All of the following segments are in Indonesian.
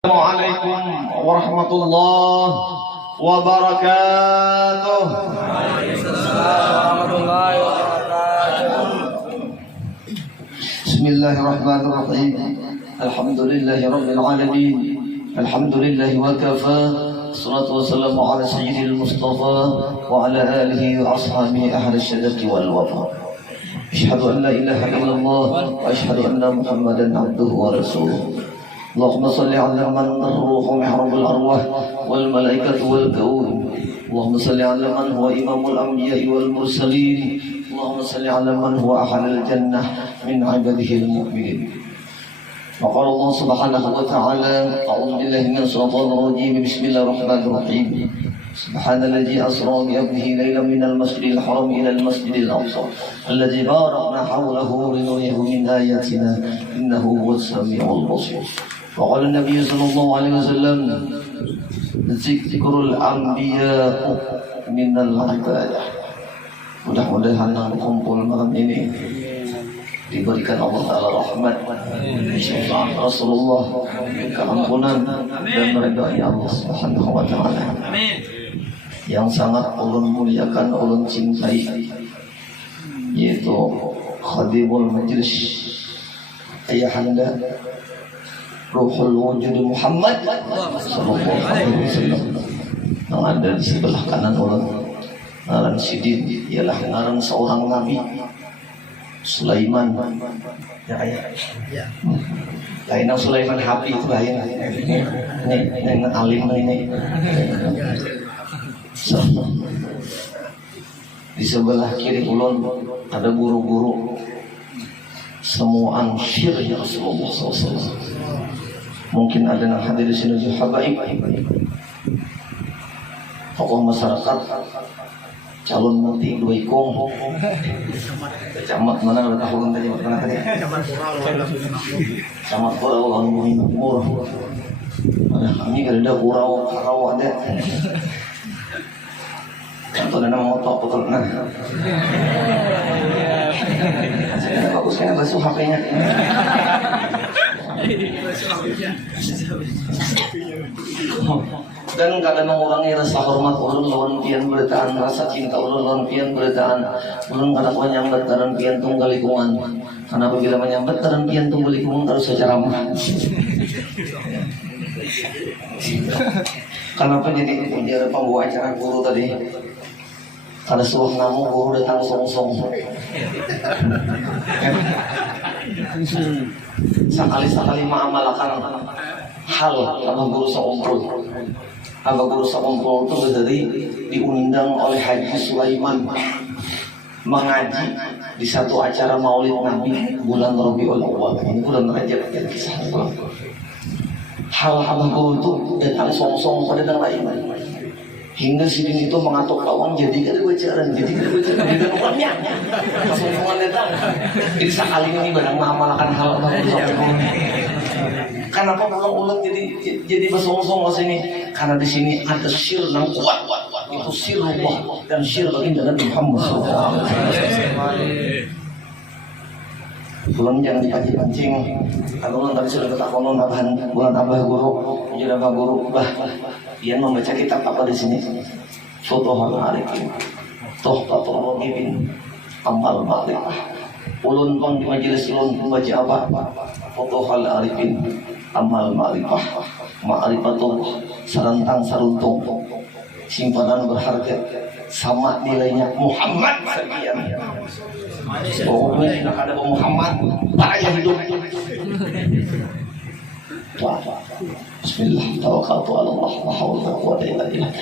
Assalamualaikum warahmatullahi wabarakatuh. Bismillahirrahmanirrahim. Alhamdulillahi rabbil alamin. Alhamdulillahi wa kafa. Wassalatu wassalamu ala sayyidil mustafa wa ala alihi wa ashabihi ahli syadati wal wafa. Asyhadu an la ilaha illallah wa asyhadu anna Muhammadan abduhu wa rasuluh. اللهم صل على من الروح محرم الأرواح والملائكة والكون. اللهم صل على من هو إمام الأنبياء والمرسلين. اللهم صل على من هو أحد الجنة من عباده المؤمنين. وقال الله سبحانه وتعالى: أعوذ بالله من الشيطان الرجيم. بسم الله الرحمن الرحيم. سبحان الذي أسرى بعبده ليلا من المسجد الحرام إلى المسجد الأقصى الذي باركنا حوله لنريه من آياتنا إنه هو السميع البصير. وقال النبي صلى الله عليه وسلم: ذكر الأنبياء من العبادة. Mudah-mudahan yang kumpul malam ini diberikan Allah Ta'ala rahmat, syafaat Rasulullah, keampunan dan meridai Allah Subhanahu wa Ta'ala. Yang sangat ulun muliakan, ulun cintai, yaitu Khadimul Majlis Ayahanda Ruhul Wujud Muhammad sallallahu alaihi wasallam, yang ada di sebelah kanan ulun. Ngaran Sidin ialah ngaran seorang nabi, Sulaiman. Ya ayah. Lain Sulaiman Hapi itu lain. Ini alim ini. Di sebelah kiri ulun ada guru-guru semua ansyirnya Rasulullah SAW. Mungkin ada yang hadir di sini juga habaib, tokoh masyarakat, calon nanti dua ikong, camat mana ada tahun tadi mana tadi? Camat Kurau, orang Muhimur. Ini ada Kurau ada. Contoh dan nama motor betul nah. Bagus kan basuh HP-nya. Dan kadang mengurangi rasa hormat ulun lawan pian beritaan, rasa cinta ulun lawan pian beritaan. Ulun kadang menyambat daran pian tunggal lingkungan. Karena apabila menyambat daran pian tunggal lingkungan harus secara ceramah. Kenapa jadi penjara pembawa acara guru tadi? Karena suruh namu guru datang song-song. Sekali-sekali mengamalkan hal abah guru sekumpul. Abah guru sekumpul itu dari diundang oleh Haji Sulaiman mengaji di satu acara Maulid Nabi bulan Rabiul Awal. Ini bulan Rajab ya, kisah itu. Hal abah guru itu datang song-song pada yang lain. Hingga Sidin itu mengatuk lawang jadi kada bacaran di dalam uangnya langsung datang. Jadi sekali ini barang mengamalkan hal apa kenapa ulang jadi bersong-song ke sini? Karena di sini ada sir yang kuat, itu sir Allah dan sir baginda Nabi Muhammad SAW. Bulan jangan dipancing-pancing. Kalau tadi sudah ketakonon bulan abah guru, jadi abah guru bah. Dia membaca kitab apa di sini? Futuhul Arifin, Tuhfatul Mughibin, Amal Ma'rifah. Ulun pun di majelis ulun membaca apa? Futuhul Arifin, Amal Ma'rifah, Ma'rifatullah, sarantang saruntung, simpanan berharga, sama nilainya Muhammad sekian. Pokoknya nak ada Muhammad, tak payah hidup. Bismillah, tawakkaltu ala Allah, la haula wala quwwata illa billah.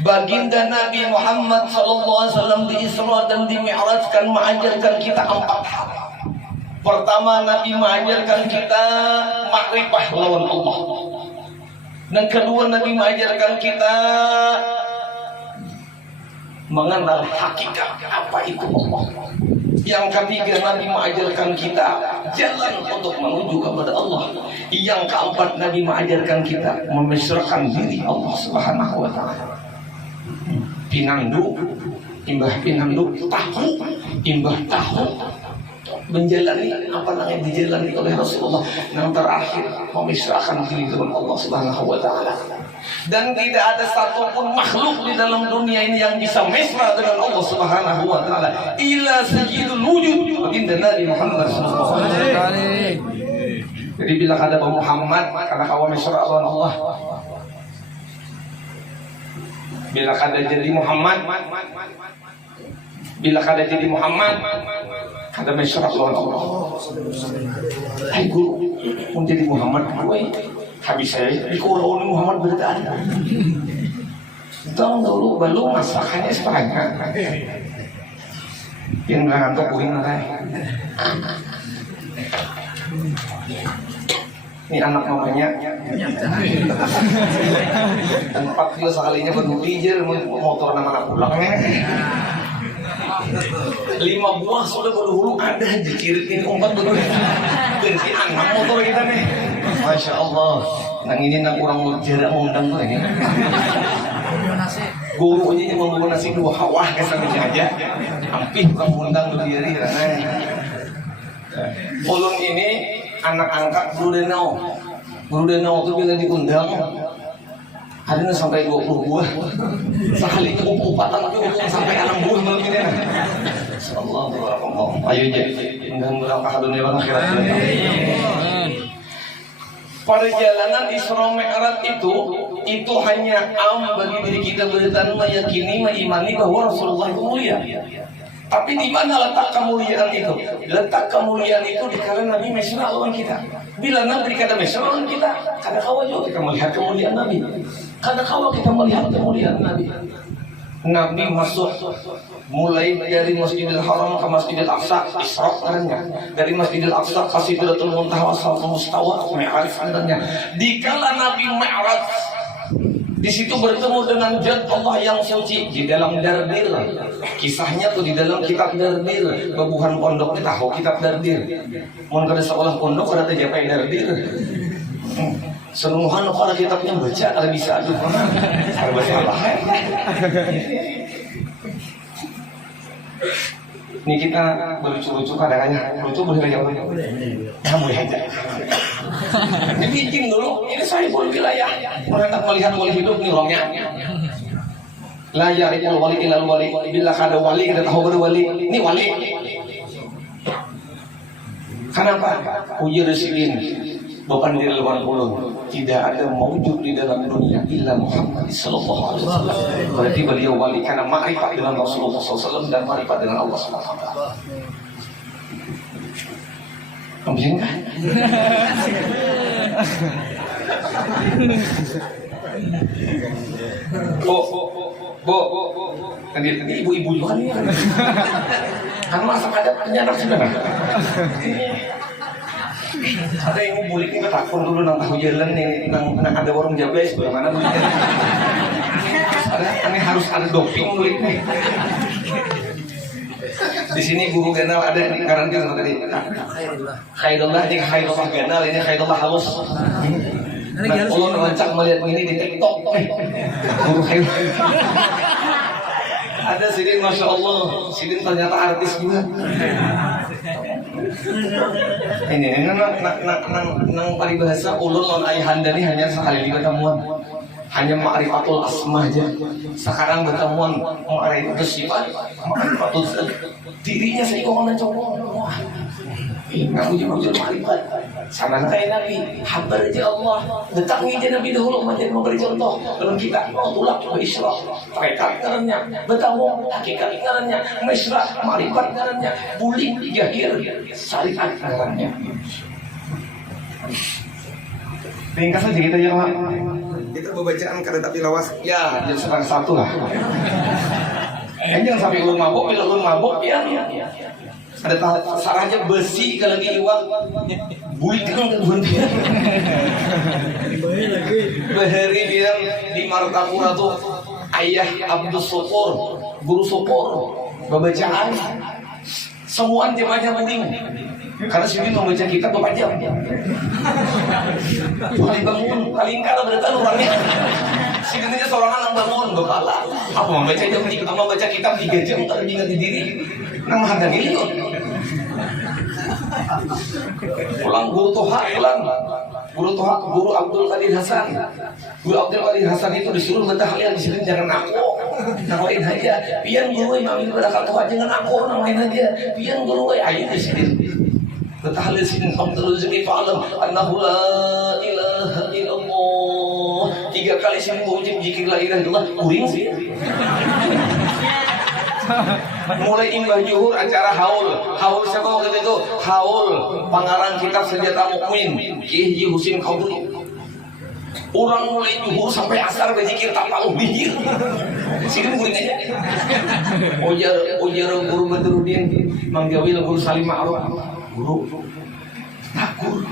Baginda Nabi Muhammad sallallahu alaihi wasallam di Isra dan di Mi'rajkan mengajarkan kita 4 hal. Pertama, Nabi mengajarkan kita makrifah lawan Allah. Dan kedua, Nabi mengajarkan kita mengenal hakikat apa itu Allah. Yang ketiga, Nabi mengajarkan kita jalan untuk menuju kepada Allah. Yang keempat, Nabi mengajarkan kita memisahkan diri Allah Subhanahu wa Ta'ala. Pinandu, imbah pinandu, tahu, imbah tahu, menjalani apa yang dijalani oleh Rasulullah yang terakhir memisahkan diri dengan Allah Subhanahu wa taala. Dan tidak ada satupun makhluk di dalam dunia ini yang bisa mesra dengan Allah Subhanahu wa taala illa sayyidul wujud baginda Nabi Muhammad sallallahu alaihi wasallam. Jadi bila kata Muhammad karena kau mesra dengan Allah. Bila kata jadi Muhammad, bila kata jadi Muhammad, kata mesra dengan Allah. Hai guru, menjadi Muhammad gue habis saya di kurang Muhammad bertahan. Tahu dulu belum masakannya setengahnya. Yang belakang tokohin lah. Ini anak mamanya. Dan 4 kilo sekalinya berdulijer motor nama pulangnya. 5 buah sudah berhulu ada diciritin 4 betul. Ganti anak motor kita nih. Masya Allah. Nang ini nang kurang jarak ngundang tuh ini. Guru aja membawa nasi 2 hawah ke sana aja. Hampir kamu undang tuh diri. Ulun ini anak angkat Guru Denau. Guru Denau tuh bila diundang ada sampai 20 buah. Sekali itu 4 sampai 6 buah malam ini. Sallallahu. Ayo je. Mudah-mudahan dunia dan akhirat. Perjalanan Isra Mi'raj itu hanya bagi diri kita bertahan meyakini, mengimani bahwa Rasulullah itu mulia. Tapi di mana letak kemuliaan itu? Letak kemuliaan itu di kalangan Nabi mesra lawan kita. Bila Nabi kata mesra lawan kita, karena kau juga kita melihat kemuliaan Nabi. Karena kau kita melihat kemuliaan Nabi. Nabi masuk mulai dari Masjidil Haram ke Masjidil Aqsa, Isra katanya. Dari Masjidil Aqsa ke Sidratul Muntaha Sidratul Mustawa, Mi'raj katanya. Dikala Nabi Mi'raj di situ bertemu dengan Zat Allah yang suci di dalam Dardir. Kisahnya tuh di dalam kitab Dardir. Bebuhan pondok kita tahu kitab Dardir. Mun kada sekolah pondok kada terjapai Dardir. Senuhan para kitabnya baca kalau bisa aduh. Kalau baca apa? Ini kita berlucu-lucu kadang-kadang. Lucu boleh aja. Kamu aja. Ini bikin dulu. Ini saya pun wilayah. Orang melihat wali hidup nih orangnya. La yarikul wali ilal wali. Bila ada wali kita tahu wali. Ini wali. Kenapa? Ujar silin. Bapak di luar pulau tidak ada maujud di dalam dunia illa Muhammad sallallahu alaihi wasallam. Berarti beliau wali karena ma'rifat dengan Rasulullah SAW dan ma'rifat dengan Allah Subhanahu wa taala. Ambil kan? Tadi ibu-ibu juga nih. Kan masa ada penyanak sebenarnya. Ada yang mau bulik ini takut dulu nang tahu jalan nih nang ada warung jabes bagaimana bulik ini harus ada doping bulik nih. Di sini guru ganal ada di karantina tadi. Khairullah ini khairullah ganal ini khairullah halus. Nah, ulun rancak melihat ini di TikTok. Guru khairullah. Ada Sidin Masya Allah. Sidin ternyata artis juga. Ini nang paribahasa ulun non ayhandani hanya sekali ketemuan. Hanya ma'rifatul asma aja. Sekarang bertemuan ma'rifatul sifat, ma'rifatul dirinya saya kok mana cowok. Wah. Enggak punya ma'rifat. Sama kayak Nabi, habar aja Allah. Letaknya aja Nabi dahulu macam memberi contoh. Dalam kita tulak Isra, tarekat karanya, bertemu hakikat karanya, mesra, ma'rifat karanya, bulim, jahir, syariat karanya. Ringkas saja kita ya Pak. Kita bacaan kada tapi lawas ya jam 1:30 lah. Jangan sampai ulun mabuk, bila ulun mabuk ya. Ada saranya besi kalau lagi iwak. Buik kan berhenti. Bahari bilang di Martapura tuh ayah Abdul Sopor, guru Sopor, bacaan. Semua jemaahnya penting. Karena sini membaca kitab berapa jam? Kali bangun, paling kalau berdatang orangnya. Sini aja seorang anak bangun, bapala. Apa membaca jam 3, membaca kitab 3 jam, tak ingat di diri. Nang harga ini loh. Pulang guru Toha pulang. Guru Abdul Qadir Hasan. Guru Abdul Qadir Hasan itu disuruh bertahlil di sini jangan aku. Namain aja. Pian guru Imam Ibnu Bakal Toha jangan aku namain aja. Pian guru ayo di sini. Bertahlil sini Abdul Zikri fa'alam annahu la ilaha illallah. 3 kali sini wujud zikir la ilaha illallah kuring sih. Mulai imbah juhur acara haul siapa waktu itu haul pengarang kitab senjata mukmin Ki Haji Husin Qaudri. Orang mulai juhur sampai asar berzikir tanpa ubih. Sini kuring aja. Ujar guru Badruddin Mang Jawil guru Salim Ma'ruf guru takut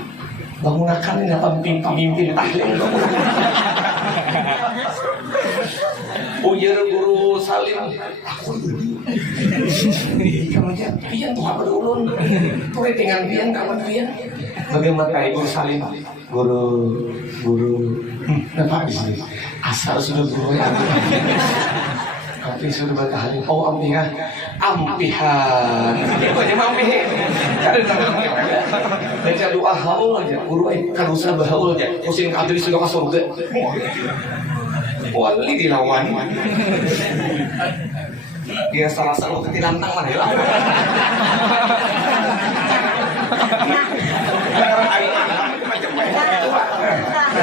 bangunakan ini apa pemimpin tahlil. Ujar guru Salim aku kamu aja pian tuh apa dulu tuh tinggal pian kamu pian bagaimana kayak guru Salim guru apa di sini asal sudah guru ya tapi sudah bertahan ampihan itu aja ampihan baca doa haul aja guru kan usah bahaul aja Husin Qadir sudah masuk surga. Wah, ini dilawan. Dia salah satu ketilantang mana ya?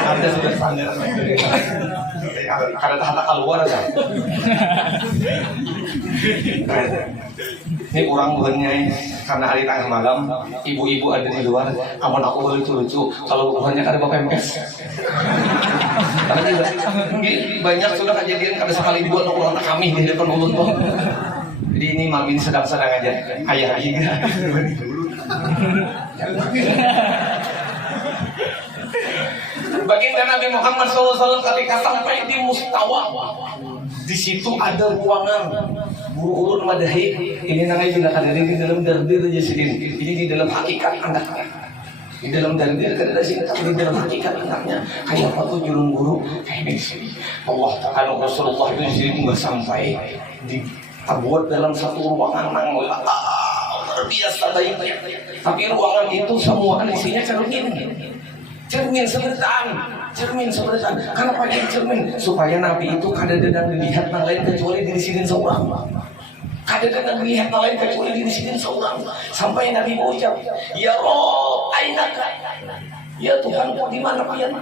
Ada sudah standar. Karena tak keluar aja. Ini orang bukannya karena hari tengah malam ibu-ibu ada di luar aman aku lucu-lucu kalau bukannya ada bapak MPS karena banyak sudah kejadian kada sekali dibuat orang kami di depan mulut tuh jadi ini mami sedang-sedang aja ayah juga baginda Nabi Muhammad SAW ketika sampai di Mustawa di situ ada ruangan guru ulun madahi ini namanya juga kadang di dalam dardir aja sidin ini di dalam hakikat anaknya di dalam dardir kada sini tapi di dalam hakikat anaknya kayak apa tuh jurung guru kayak di sini Allah Ta'ala Rasulullah itu di sini nggak sampai dibuat dalam satu ruangan nang luar biasa baiknya tapi ruangan itu semua isinya cermin sebentar karena pakai cermin supaya Nabi itu kadang-kadang dilihat yang lain kecuali diri sini seorang kadang-kadang dilihat yang lain kecuali diri sini seorang sampai Nabi mengucap ya Rob ainaka ya Tuhan di mana pian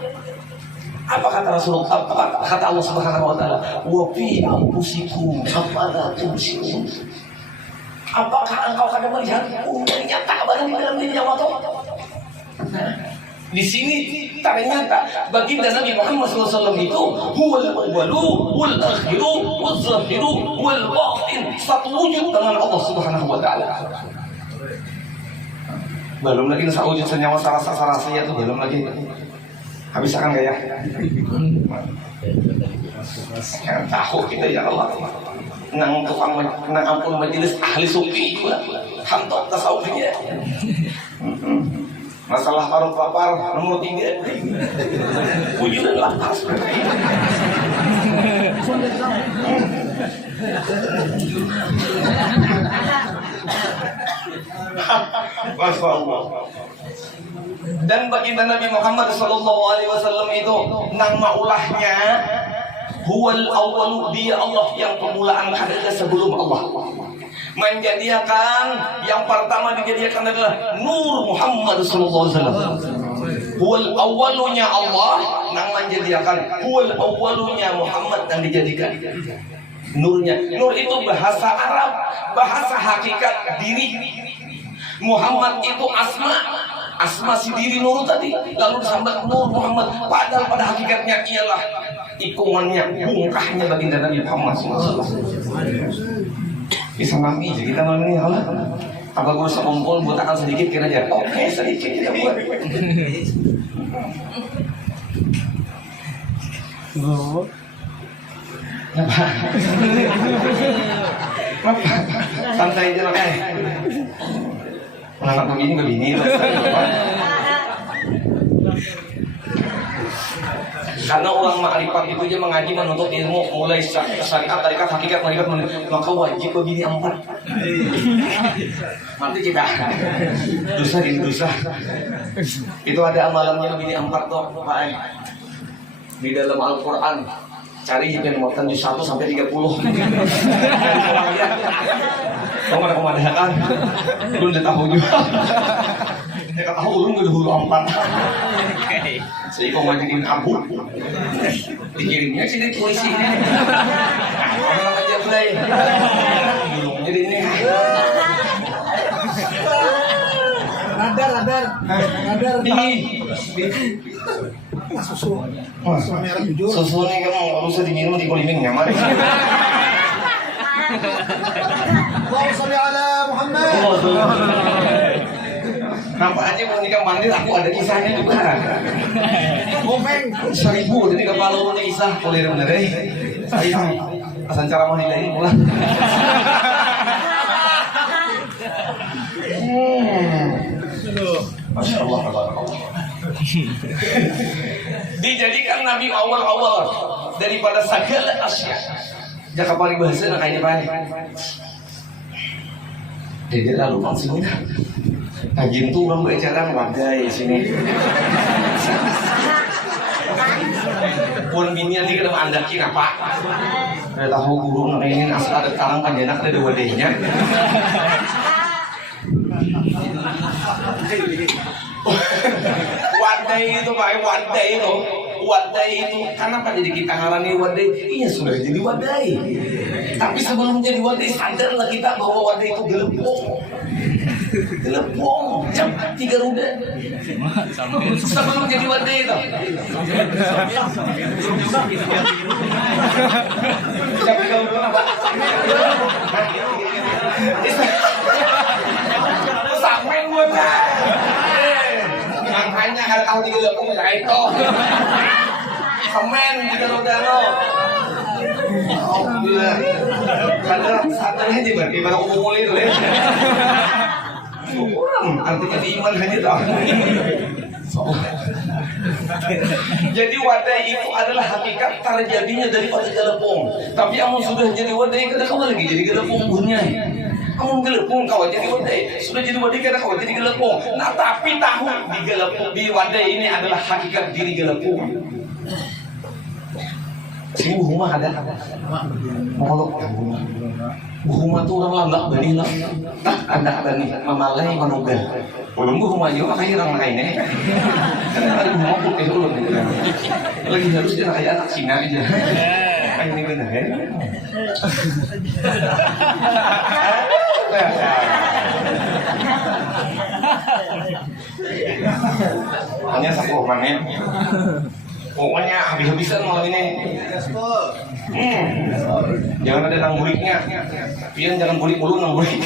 apa kata Rasulullah apa kata Allah Subhanahu wa taala wa fi anfusikum afala tubsirun apakah engkau kadang melihat nyata barang di dalam diri nyawa di sini ternyata baginda Nabi Muhammad SAW itu huwal awwalu wal akhiru wal zahiru wal batin satu wujud dengan Allah Subhanahu wa taala. Belum lagi sewujud senyawa sarasa-sarasanya itu belum lagi. Habis akan gak ya? Tahu kita ya Allah. Nang tukang nang ampun majelis ahli sufi juga. Hantok tasawufnya. Masalah paru papar nomor 3 wujudan lapas Masya Allah. Dan baginda Nabi Muhammad SAW itu nang maulahnya huwal awwalu dia Allah yang permulaan ada sebelum Allah menjadikan yang pertama dijadikan adalah Nur Muhammad sallallahu alaihi wasallam. Huwal awwalunya Allah yang menjadikan huwal awwalunya Muhammad yang dijadikan nurnya. Nur itu bahasa Arab, bahasa hakikat diri. Muhammad itu asma si diri Nur tadi, lalu disambut Nur Muhammad. Padahal pada hakikatnya ialah ikungannya, bungkahnya baginda Nabi Muhammad sallallahu alaihi wasallam. Bisa mami aja kita malam ini Allah apa gue sekumpul buat akan sedikit kira aja oke sedikit kita buat apa santai aja lah anak begini Karena orang ma'rifat itu aja mengaji menuntut ilmu mulai syariat, tarikat, hakikat, marikat, maka wajib begini 4. Nanti kita dosa gini dosa. Itu ada amalannya begini 4 tuh, Pak. Di dalam Al-Quran cari hikmah muatan di 1 sampai 30. Kamu ada kemadakan? Belum udah tahu juga. Ya tahu ulun udah hulu 4. Saya kau ngajakin abu, dikirimnya sih dari polisi. Orang aja play, belum jadi ini. Radar. Susu ini kamu nggak usah diminum di kuliming nyaman. Allahumma sholli ala Muhammad. Nampak aja mau nikah mandir aku ada kisahnya juga. Komeng 1000 jadi kepala mau kisah boleh bener deh. Saya asal cara mau nilai pulang. Masya Allah. Dijadikan Nabi awal-awal daripada segala asya. Jaka paling bahasa nak kayak apa? Jadi lalu maksudnya kajian tuh orang berjalan wadai sini. Pun binian di dalam andakin apa? Saya tahu guru nak ingin asal ada tarang panjang ada wadainya. Wadai itu Pak, wadai itu kenapa jadi kita ngarani wadai? Iya sudah jadi wadai. Tapi sebelum jadi wadai sadarlah kita bahwa wadai itu gelepong, jam 3 roda. Sebelum jadi wadai itu. Jam 3 roda apa? Sampai gue makanya kalau kau 3 lepung ya itu semen 3 roda lo. Alhamdulillah. Padahal sadarnya di berarti pada umum itu ya. Kurang artinya di iman hanya tahu. Jadi wadai itu adalah hakikat terjadinya daripada gelepung. Tapi amun sudah jadi wadai kada kau lagi jadi gelepung bunyi. Amun gelepung kau jadi wadai, sudah jadi wadai kada kau jadi gelepung. Nah tapi tahu di gelepung di wadai ini adalah hakikat diri gelepung. Sini buhuma ada. Mau buhuma tuh orang langgak bani lah. Anak bani mamalai manugal. Belum buhuma juga makanya orang lainnya. Karena ada buhuma putih ulun. Lagi harus dia kayak anak Cina aja. Ini benar ya. Hanya satu mana? Pokoknya habis-habisan malam ini. Jangan ada nangguliknya. Pian jangan bulik mulu nanggulik.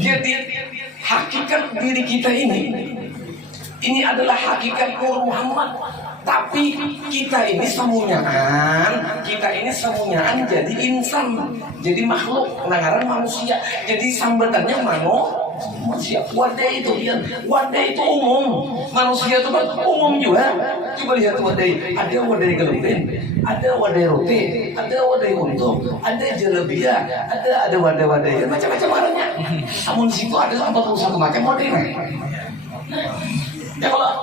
Jadi hakikat diri kita ini adalah hakikat Nur Muhammad. Tapi kita ini semunyaan jadi insan, jadi makhluk, nangaran manusia. Jadi sambatannya manusia. Wadai itu umum. Manusia itu umum juga. Coba lihat wadai. Ada wadai gelembin, ada wadai roti, ada wadai untung, ada jelebia, ada wadai macam-macam warnanya. Namun di situ ada 41 macam wadai. Ya kalau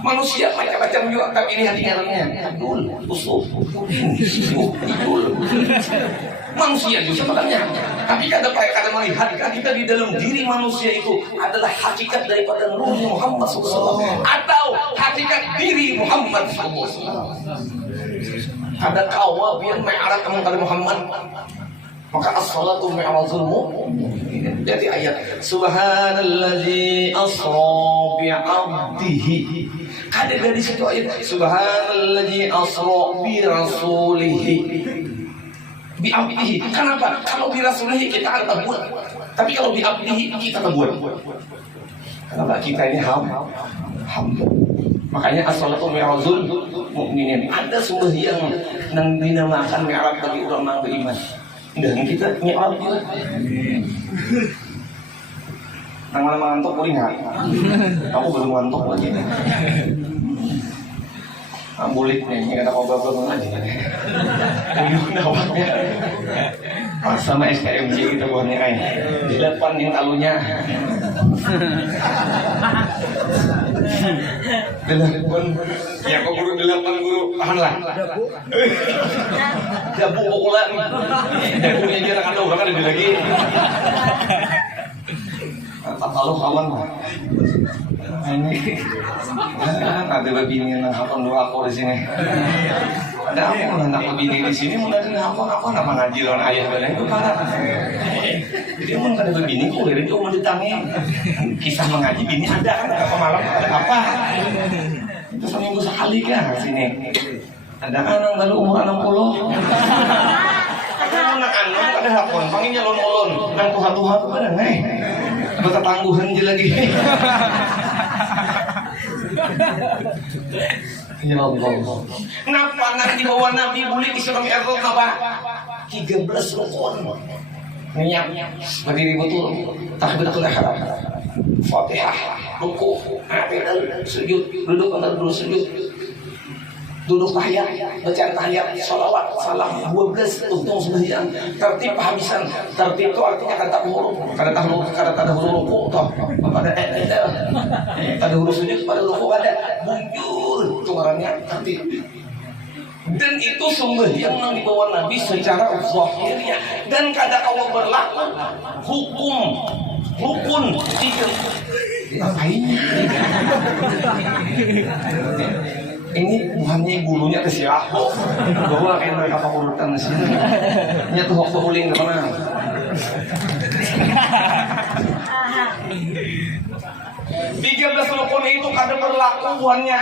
manusia macam-macam juga, tapi ini hati-hatinya adul, usul, manusia juga sebenarnya. Tapi kada melihat kita di dalam diri manusia itu adalah hakikat daripada Nur Muhammad SAW atau hakikat diri Muhammad SAW. Ada kawa biar mengarah kepada Muhammad. Maka as-salatu mi'rajul mu'min. Jadi ayat Subhanalladzi asra bi'abdihi. Ada dari situ ayat Subhanalladzi asra bi rasulihi. Bi'abdihi. Kenapa? Kalau bi rasulihi kita akan buat. Tapi kalau bi'abdihi kita akan buat. Kenapa? Kita ini hamba. Makanya as-salatu mi'rajul mu'minin. Ada sembahyang yang dinamakan mi'raj bagi orang yang beriman. Dan kita mi'raj juga. Nang malam ngantuk kuring ha. Aku belum ngantuk lagi. Ambulik nih, kata kau belum aja. Belum dapatnya. Pas sama SKMJ kita buahnya kain. Di depan yang talunya. Delapan, ya kok guru delapan guru tahanlah. Jabu pukulan, jabunya dia kan udah kan ada lagi. Tak tahu kawan. Ini ada begini nang hafal dua aku di sini. Ada aku nang begini di sini mau dari hafal aku nama ngaji lawan ayah dan itu parah. Jadi mau ada begini kok dari itu mau ditangi. Kisah mengaji bini ada kan apa malam ada apa? Itu seminggu sekali kan sini. Ada anak baru umur 60. Ada anak-anak ada hafal, panggilnya lon-lon. Nang tuhan-tuhan itu ada nih. Bata tangguhan je lagi. Ya Allah. Kenapa nanti bawa Nabi boleh Isra Mi'raj apa? 13 rukun. Niat berdiri betul, takbiratul ihram. Fatihah, ruku, i'tidal, sujud, duduk dulu sujud. Duduk tahiyat, baca tahiyat, salawat, salam 12 untung sembahyang. Tertib habisan. Tertib itu artinya kata huruf, kata huruf ruku toh. Pada ada huruf sujud, pada ruku ada bujur. Itu orangnya tertib. Dan itu sembahyang yang dibawa Nabi secara zahirnya dan kadang Allah berlaku hukum rukun tiga. Ngapainnya? Ini bukannya gurunya ke siapa bahwa kayak mereka pakurutan di sini nya tuh waktu uling ke mana 13 rukun itu kada berlaku buannya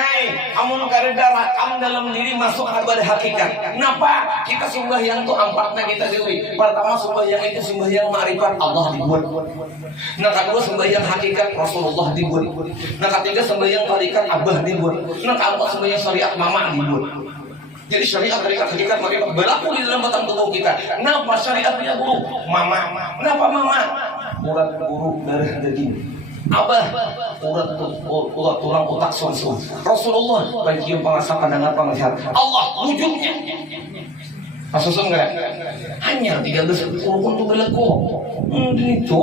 amun kada darakam dalam diri masuk kepada hakikat. Kenapa? Kita sembahyang tuh empatnya kita dewi. Pertama sembahyang itu sembahyang ma'rifat Allah dibuat. Nah kedua sembahyang hakikat Rasulullah dibuat. Nah ketiga sembahyang tarikat Abah dibuat. Nah keempat sembahyang syariat Mama dibuat. Jadi syariat tarikat hakikat ma'rifat berlaku di dalam batang tubuh kita. Kenapa syariatnya guru? Mama. Kenapa Mama? Urat guru darah daging. Abah, urat tulang otak sumsum. Rasulullah bagi yang pengasah pandangan penglihat. Allah wujudnya. Maksudnya enggak? Hanya 13 rukun itu berlaku. Itu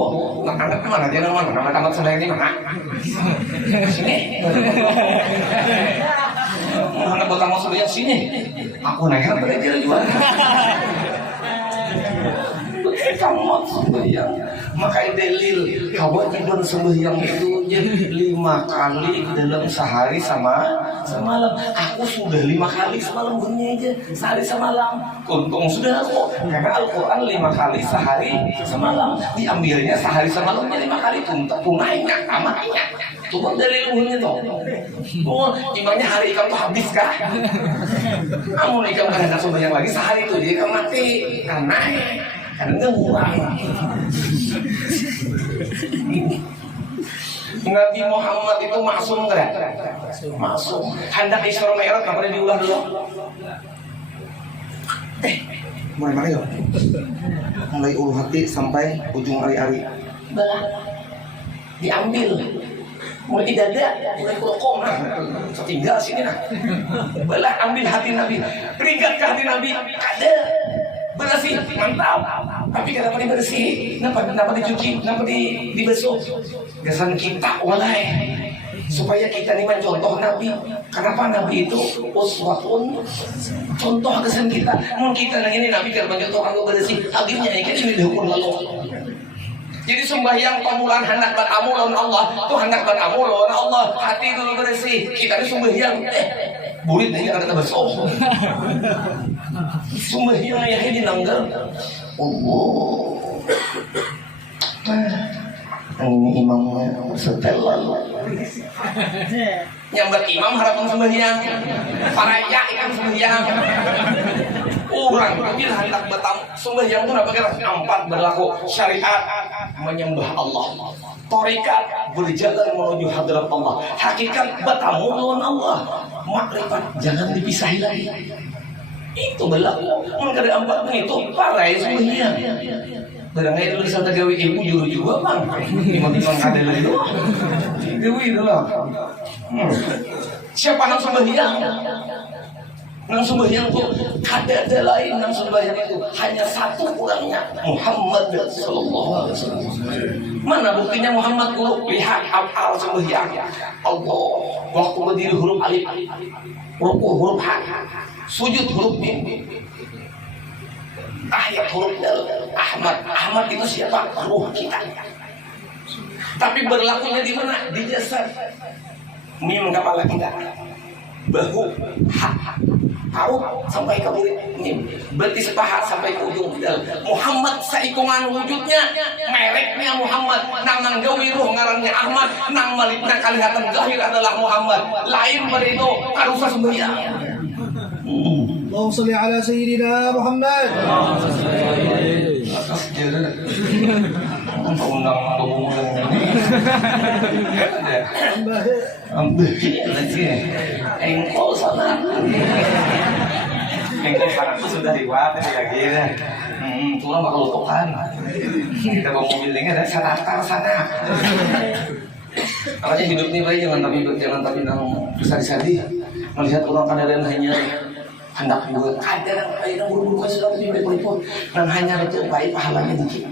anak-anak mana? Dia mana? Anak-anak sedang di mana? Sini. Anak pertama sudah sini. Aku naik pada dia juga. Kamu sembahyang, maka dalil kewajiban sembahyang itu jadi 5 kali dalam sehari sama semalam. Aku sudah 5 kali semalam bunyi aja sehari semalam. Untung sudah kok karena Al-Quran 5 kali sehari semalam diambilnya sehari semalamnya 5 kali tunainya amalnya. Tuh dalil bunyi tuh. Oh, imamnya hari kamu habis kah? Kamu nikah karena sembahyang lagi sehari itu dia kan mati karena kurang. Nabi Muhammad itu maksum enggak? Maksum. Hendak Isra Mi'raj enggak pernah diulah dulu. Mulai mana ya? Mulai ulu hati sampai ujung ari-ari. Belah. Diambil. Mulai dada, mulai kokong. Tinggal sini nah. Belah ambil hati Nabi. Berikan ke hati Nabi. Ada. Bersih, mantap. Tapi kenapa dibersih? Kenapa dicuci? Kenapa dibasuh? Kesan kita walai. Supaya kita ini mencontoh Nabi. Kenapa Nabi itu uswatun? Contoh kesan kita. Mungkin kita ini Nabi kalau mencontoh aku bersih. Akhirnya ini dihukum lalu. Jadi sembahyang pamulan hendak beramulun Allah. Itu hendak beramulun Allah. Hati dulu bersih. Kita ini sembahyang. Burit ini kata bersih. Sembahyang ayahnya dinanggar. Ini imamnya setelan. Nyambat imam harapan sembahyang. Paraya ikan sembahyang. Orang bila hendak betam sembahyang itu apa kira? 4 berlaku syariat menyembah Allah. Tarekat berjalan menuju hadrat Allah. Hakikat bertamu dengan Allah. Makrifat jangan dipisahi lagi. Itu berlaku. Mungkin ada 4 itu parai sembahyang. Barangnya dulu disana gawe ibu juru juga bang. Timang-timang ada lagi doang. Gawe itu lah. Siapa nang sembahyang? Nang sembahyang tuh ada lain nang sembahyang itu hanya satu kurangnya Muhammad sallallahu alaihi wasallam. Mana buktinya Muhammad kulo? Lihat hafal sembahyang. Allah waktu berdiri huruf alif, ruku huruf ha, sujud huruf mim, tahiyat huruf dal. Ahmad itu siapa? Ruh kita. Tapi berlakunya di mana? Di jasad. Mim kepala kita, bahu ha, paruh sampai ke murid mim, betis paha sampai ke ujung dal. Muhammad saikungan wujudnya, mereknya Muhammad. Nang gawi ruh ngarannya Ahmad, nang malikna kalihatan zahir adalah Muhammad. Lain pada itu karusa sembahyang. اللهم صل على سيدنا محمد. Engkol sana. Engkol sana itu sudah diwat lagi ya. Tulang bakal lutukan. Kita bawa mobil ini ada sana sana. Makanya hidup ini baik jangan tapi nang besar-besari melihat orang kadang hanya hendak buat kadang yang buru-buru kan sudah lebih berpelipur dan hanya itu baik pahalanya dikit.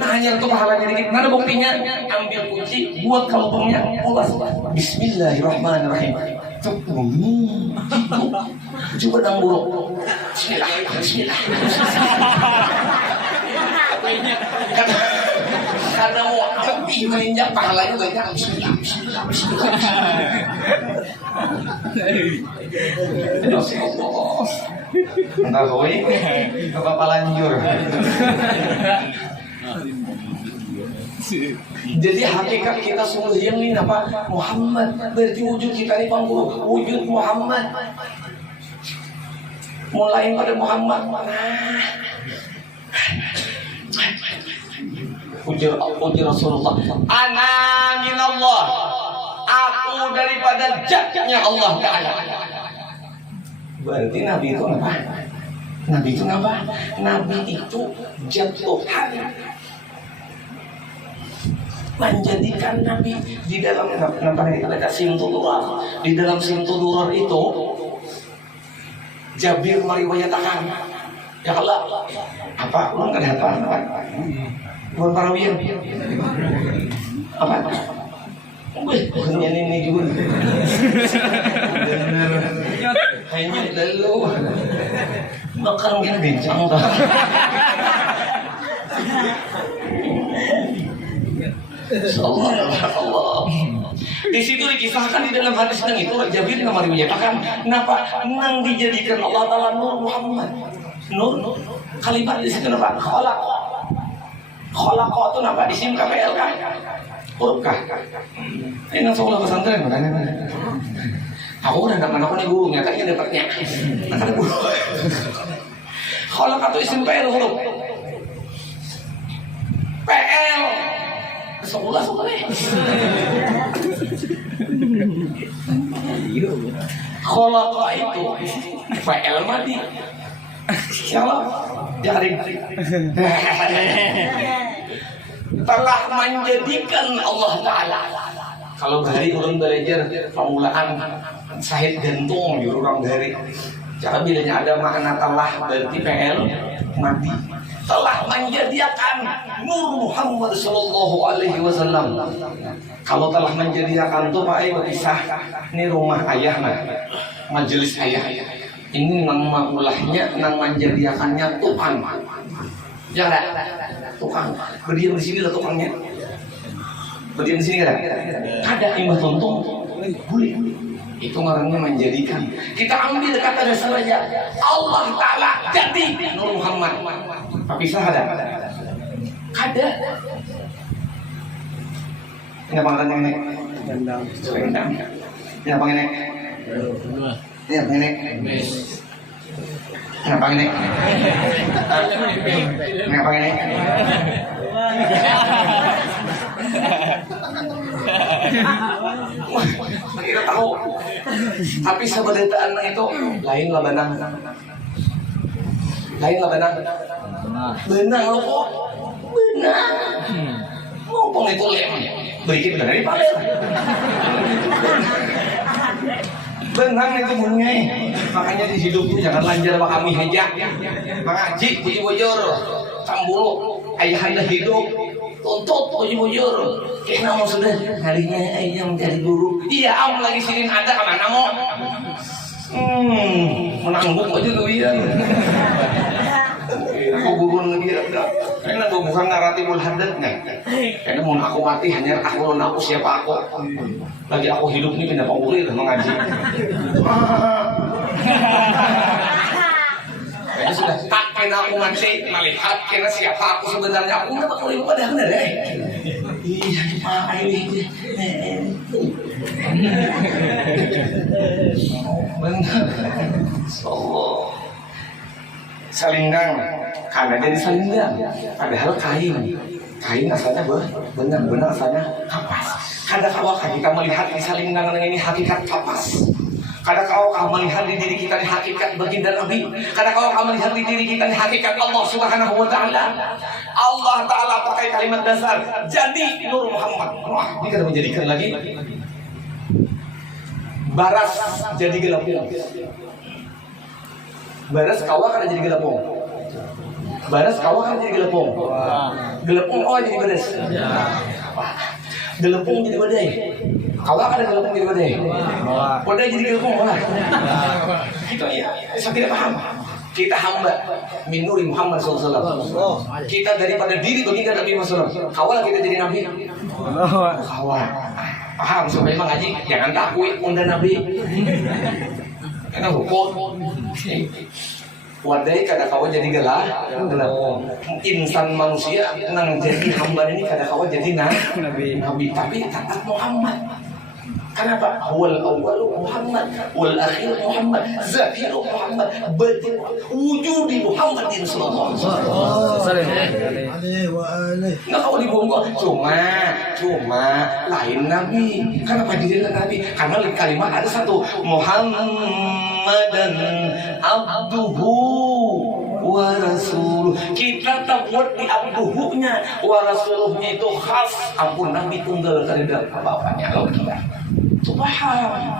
Nah hanya itu pahalanya dikit. Mana buktinya? Ambil kunci, buat kalungnya, ulas. Bismillahirrahmanirrahim. Coba nang buruk. Bismillah. Karena mau lebih menginjak pahalanya banyak. Bismillah. Entah koi, kepapalan nyur. Jadi hakikat kita sembahyang ini apa? Muhammad. Berarti wujud kita ini panggul wujud Muhammad. Mulai pada Muhammad. Ujar Rasulullah. Ana minallah. Aku daripada zatnya Allah Ta'ala. Berarti Nabi itu apa? Nabi itu apa? Nabi itu zat Tuhan. Menjadikan Nabi di dalam ada simtudurar. Di dalam simtudurar itu Jabir meriwayatkan, ya Allah, apa? Belum ada apa? Bukan parawiyan. Apa? Bukan ini juga. Hanya lalu makan gini bincang tak. Allah. Di situ dikisahkan di dalam hadis yang itu Jabir yang menyatakan kenapa nang dijadikan Allah Taala Nur Muhammad. Nur kalimat di situ apa? Khalaq itu apa? Isim KPL kan? Huruf kah? Ini sekolah pesantren kan? Aku udah dapat nih gurunya kan ini dapatnya. Kan guru. Khalaq itu isim PL huruf. PL sekolah. Khalaq itu PL mati. Insyaallah jari. Telah menjadikan Allah Ta'ala. Kalau dari orang belajar permulaan sahid gantung di orang dari. Cara bilanya ada makna telah berarti PL mati. Telah menjadikan Nur Muhammad Sallallahu Alaihi Wasallam. Kalau telah menjadikan itu Pak Ayo kisah ini rumah ayahnya, majelis ayah. Ini nang maulahnya, nang menjadikannya Tuhan. Ya enggak? Tukang. Berdiam di sini lah tukangnya. Berdiam di sini enggak ada? Ada imbah tuntung. Boleh. Itu orangnya menjadikan. Kita ambil kata dasar saja. Allah Ta'ala jadi Nur Muhammad. Tapi sah ada? Ada. Ini apa yang ini? Selendang. Ini apa ini? Ini apa ini? Kenapa ini? Kenapa ini? Kita tahu. Tapi sebenarnya itu lain lah benang. Benang lo kok. Benang. Ngomong itu lem. Bikin dari paler. Benang itu bunyi. Makanya di hidup itu jangan lanjar sama kami aja. Mengaji puji bujur. Cambulu ayahanda hidup. Tuntut puji bujur. Kayaknya mau sudah harinya ayah menjadi guru. Iya am lagi sirin ada kemana mau? Menanggung aja tuh iya. Aku gurun lagi ada. Karena gue bukan naratiful hadatnya. Karena mau aku mati hanya aku siapa aku. Lagi aku hidup ini pindah pengulir mengaji. Kayaknya sudah tak kena aku mati melihat kena siapa aku sebenarnya aku nggak bakal lupa dah bener deh. Iya cuma ini. Benar. Allah. Salinggang, karena jadi salinggang. Padahal kain asalnya benar asalnya kapas. Kadang kalau kita melihat di salinggang ini hakikat kapas. Kadang kalau kamu melihat di diri kita di hakikat baginda Nabi. Kadang kalau kamu melihat di diri kita di hakikat Allah Subhanahu Wa Taala. Allah Taala pakai kalimat dasar. Jadi Nur Muhammad. Wah, ini kita menjadikan lagi. Baras jadi gelapung. Baras kawah kan jadi gelapung. Baras kawah kan jadi gelapung. Gelapung oh jadi baras. Gelapung jadi badai. Kawah kan gelapung jadi badai. Badai jadi gelapung lah. Itu ya. Saya tidak paham. Kita hamba min nuri Muhammad SAW. Kita daripada diri baginda Nabi Muhammad SAW. Kawah kita jadi Nabi. Kawah. Paham supaya mengaji jangan takut undang Nabi. Karena hukum wadai kada kawan jadi gelap. Insan manusia nang jadi hamba ini kada kawan jadi nabi tapi taat Muhammad. Kenapa? Wal awal Muhammad, wal akhir Muhammad, zahir Muhammad, batin wujudi Muhammadin sallallahu alaihi wasallam. Nggak kau dibongkar cuma lain nabi. Kenapa jadi nabi? Karena kalimat ada satu Muhammadan abduhu wa rasuluh. Kita tak buat di abduhunya wa rasuluhnya itu khas. Ampun nabi tunggal tidak apa-apanya kalau kita. Subhan.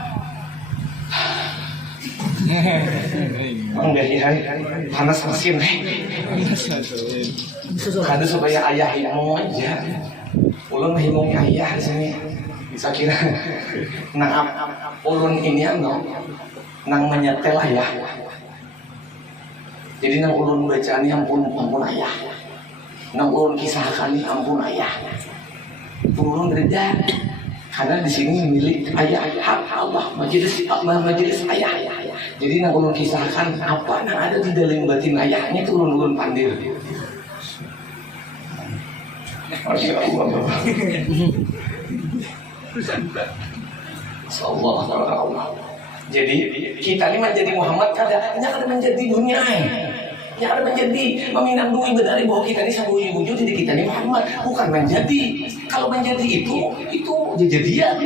Enggak ya, panas mesin. Kada supaya ayah himung aja. Ulun himung ayah di sini. Saya kira nang ulun ini ano, nang menyetel ayah. Jadi nang ulun bacaan ini ampun ayah. Nang ulun kisahkan ini ampun ayah. Ulun reda. Karena di sini milik ayah Allah, majelis ayah. Jadi nak ulun kisahkan apa yang ada di dalam batin ayahnya itu ulun pandir. Masya Allah. Allah. Jadi kita ini menjadi Muhammad kadang menjadi dunia. Yang ada menjadi meminangdui dari bahwa kita ini sambungi wujud jadi kita ini Muhammad bukan menjadi. Kalau menjadi itu jadian.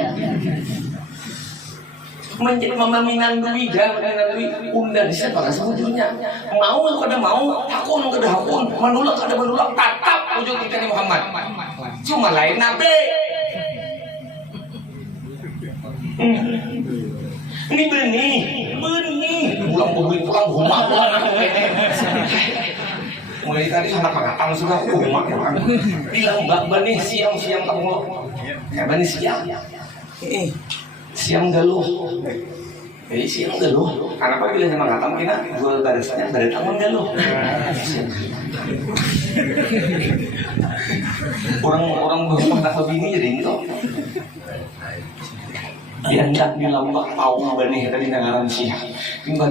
Meminangdui undang siapa sebujurnya mau kada mau hakun kada hakun menolak kada menolak tetap wujud kita ini Muhammad. Cuma lain nabi. Ini benih pulang rumah mulai tadi anak pengatang sudah rumah bilang mbak benih siang kamu ya benih siang galuh siang galuh kenapa bilang sama pengatang kita jual barisnya dari tangan galuh orang berumah begini jadi itu diandak di lambak paung benih tadi nangaran siang timba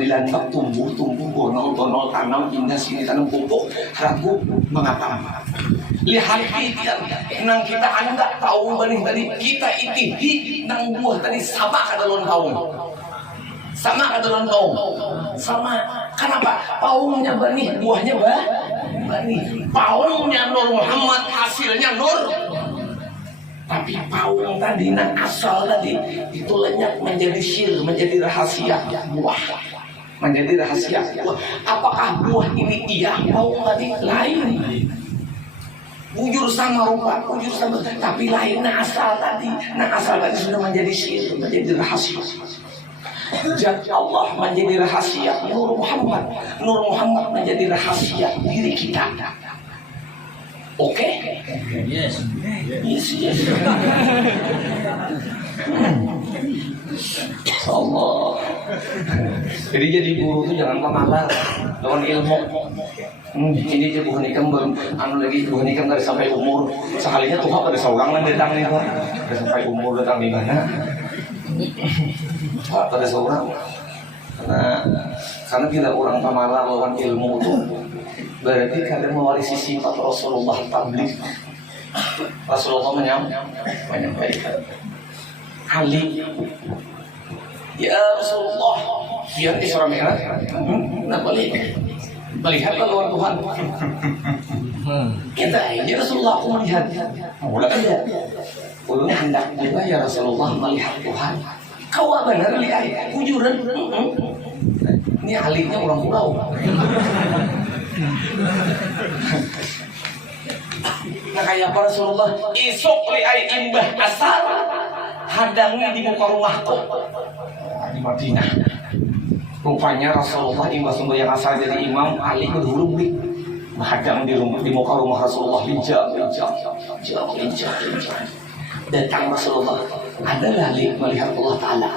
di lambak tumbuh bonol tanam indah sini tanam pupuk ragu mengatang lihat kita nang kita anda paung benih tadi kita itihi nang buah tadi sama kadalon paung sama kenapa paungnya benih buahnya benih paungnya Nur Muhammad hasilnya Nur. Tapi paung tadi nang asal tadi itu lenyap menjadi sir, menjadi rahasia buah. menjadi rahasia. Apakah buah ini iya mau tadi lain? Bujur sama rupa, bujur sama, tapi lain asal tadi. Asal tadi sudah menjadi sir, menjadi rahasia. Zat Allah menjadi rahasia Nur Muhammad menjadi rahasia diri kita. Oke? Yes. Allah. Jadi guru itu jangan pemalas lawan ilmu. Ini dia bukan ikam lagi bukan ikam dari sampai umur. Sekalinya Tuhan pada seorang datang nih Pak. Sampai umur datang di mana? Pada seorang. Karena tidak orang pamalar lawan ilmu itu berarti kalian mewarisi sifat Rasulullah tabligh. Rasulullah menyampaikan Ali, ya Rasulullah, biar Isra Mi'raj, melihatlah lawan Tuhan. Kita ini Rasulullah aku melihat, mulai ada. Ulun hendak juga ya Rasulullah melihat Tuhan. Kau benar lihat, kujuran. Ini alihnya orang pulau. Nah kayak apa Rasulullah isuk liai imbah asal hadangi di muka rumahku di Madinah. Rupanya Rasulullah imbah sumber yang asal dari imam Ali berdulu menghadang di muka rumah Rasulullah lincah. Datang Rasulullah, adalah melihat Allah Ta'ala.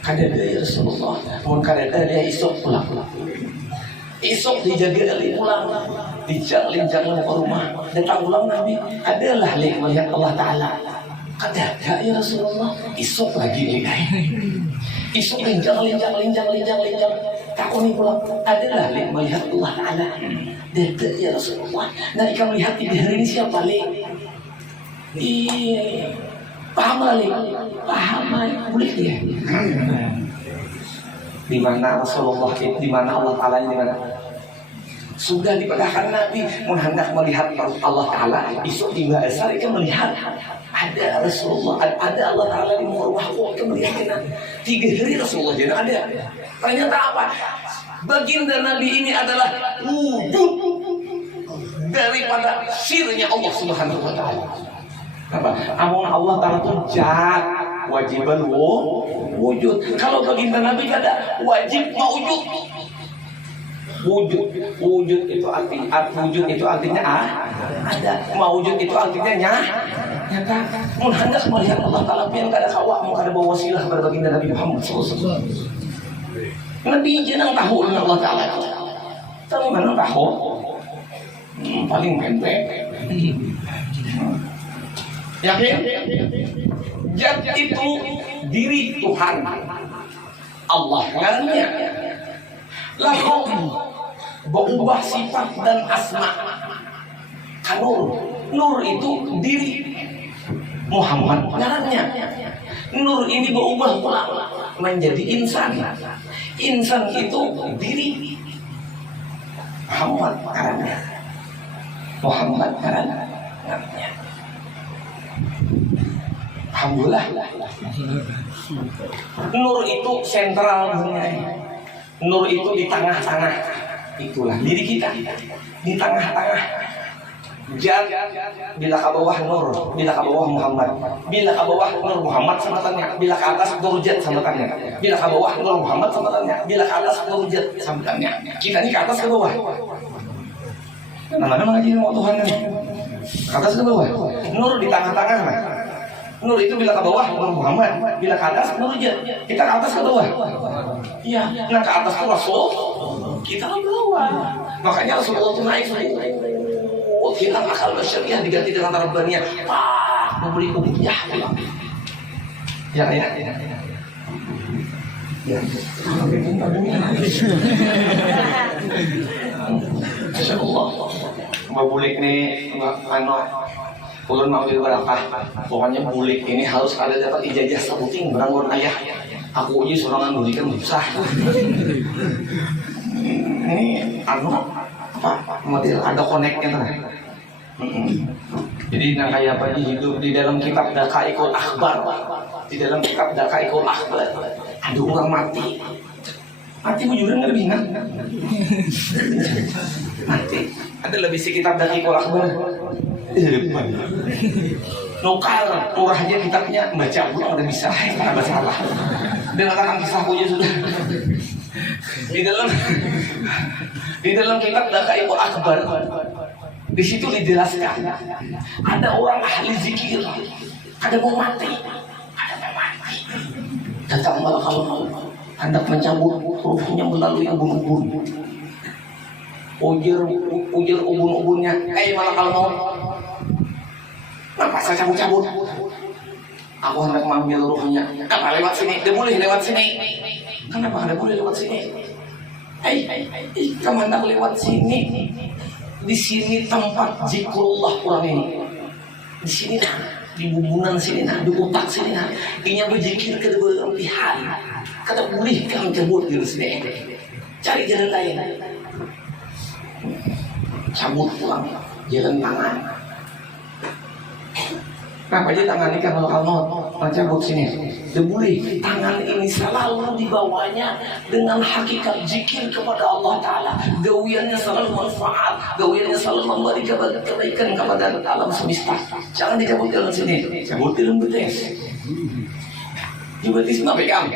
Kadada ya Rasulullah, mohon kadada dia isuk pulang. Isuk dijaga Ali pulang, dijak-linjak ke rumah. Datang pulang Nabi, adalah melihat Allah Ta'ala. Kadada ya Rasulullah, isuk lagi isuk linjak. Takuni pulang, adalah melihat Allah Ta'ala. Dada ya Rasulullah, nah ikan melihat di hari ini siapa Iya, paham boleh dia. Di mana Rasulullah, di mana Allah Ta'ala, di mana sudah diperintahkan Nabi menghendak melihat Allah Ta'ala. Isuk di bahasa itu melihat ada Rasulullah, ada Allah Ta'ala di rumahku itu melihatnya. 3 hari Rasulullah jadi ada. Ternyata apa? Baginda Nabi ini adalah wujud daripada sirnya Allah Subhanahu Wa Ta'ala. Apa? Amun Allah Ta'ala itu zat wajiban wujud. Kalau baginda Nabi ada wajib mawujud. Wujud itu artinya ada. Mawujud itu artinya nyata. Mun hendak melihat Allah Ta'ala pian kada kawak mun kada bawa wasilah kepada baginda Nabi Muhammad SAW. Nabi jenang tahu Allah Ta'ala. Tahu mana tahu? Paling pendek. Yakin? Zat itu diri Tuhan Allah karena lalu berubah sifat dan asma. Nur itu diri Muhammad karena Nur ini berubah pula menjadi insan. Insan itu diri Muhammad karena Alhamdulillah. Nur itu sentral dunia. Nur itu di tengah-tengah. Itulah diri kita di tengah-tengah. Zat bila ke bawah Nur, bila ke bawah Muhammad, bila ke bawah Nur Muhammad samatannya, bila ke atas Nur Zat samatannya, bila ke bawah Nur Muhammad samatannya, bila ke atas Nur Zat samatannya. Kita ini ke atas ke bawah. Mana lagi mau Tuhan ke atas ke bawah. Nur di tengah-tengah. Nur itu bila ke bawah Nur Muhammad, bila ke atas Nur Zat. Kita ke atas ke bawah. Iya, nah ke atas itu Rasul, kita ke bawah. Makanya Rasulullah itu naik. Hilang akal syariah diganti dengan Rabbaniyah. Memberi kubutnya. Ya. Masya Allah. Bulik nih, ulun mau berakah. Pokoknya bulik ini harus ada dapat ijazah sebuting beranggur ayah. Aku uji surangan bulikan susah. Ini model ada koneknya kan. Jadi kayak apa hidup di dalam kitab Daqaiqul Akhbar. Di dalam kitab Daqaiqul Akhbar ada orang mati. Mati bujuran nggak lebih ingat. Mati. Ada lebih sekitar dari kolak ber. Nukar, murah aja kitabnya baca ulang ada bisa, nggak masalah. Dengarkan kisahku aja sudah. Di dalam kitab Daqaiqul Akbar, di situ dijelaskan ada orang ahli zikir, ada mau mati, datang malaikat maut, hendak mencabut ruhnya melalui ubun-ubun. Ujar ubun-ubunnya, malaikat maut, kenapa saya cabut-cabut? Aku hendak mengambil ruhnya. Kenapa lewat sini? Dia boleh lewat sini. Kenapa dia boleh lewat sini? Kamu hendak lewat sini. Di sini tempat zikrullah orang ini. Di sini nah, di bubunan sini nah, di otak sini nah. Inya berzikir ke berlebihan. Kata boleh kamu cabut di sini. Cari jalan lain. Cabut pulang. Jalan tangan. Kenapa aja tangan ini kalau kamu cabut sini? Dia boleh. Tangan ini selalu dibawanya dengan hakikat zikir kepada Allah Ta'ala. Gawiannya selalu manfaat. Gawiannya selalu memberi kebaikan kepada alam semesta. Jangan dicabut dalam sini. Cabut dalam betes. Di betis apa pegang?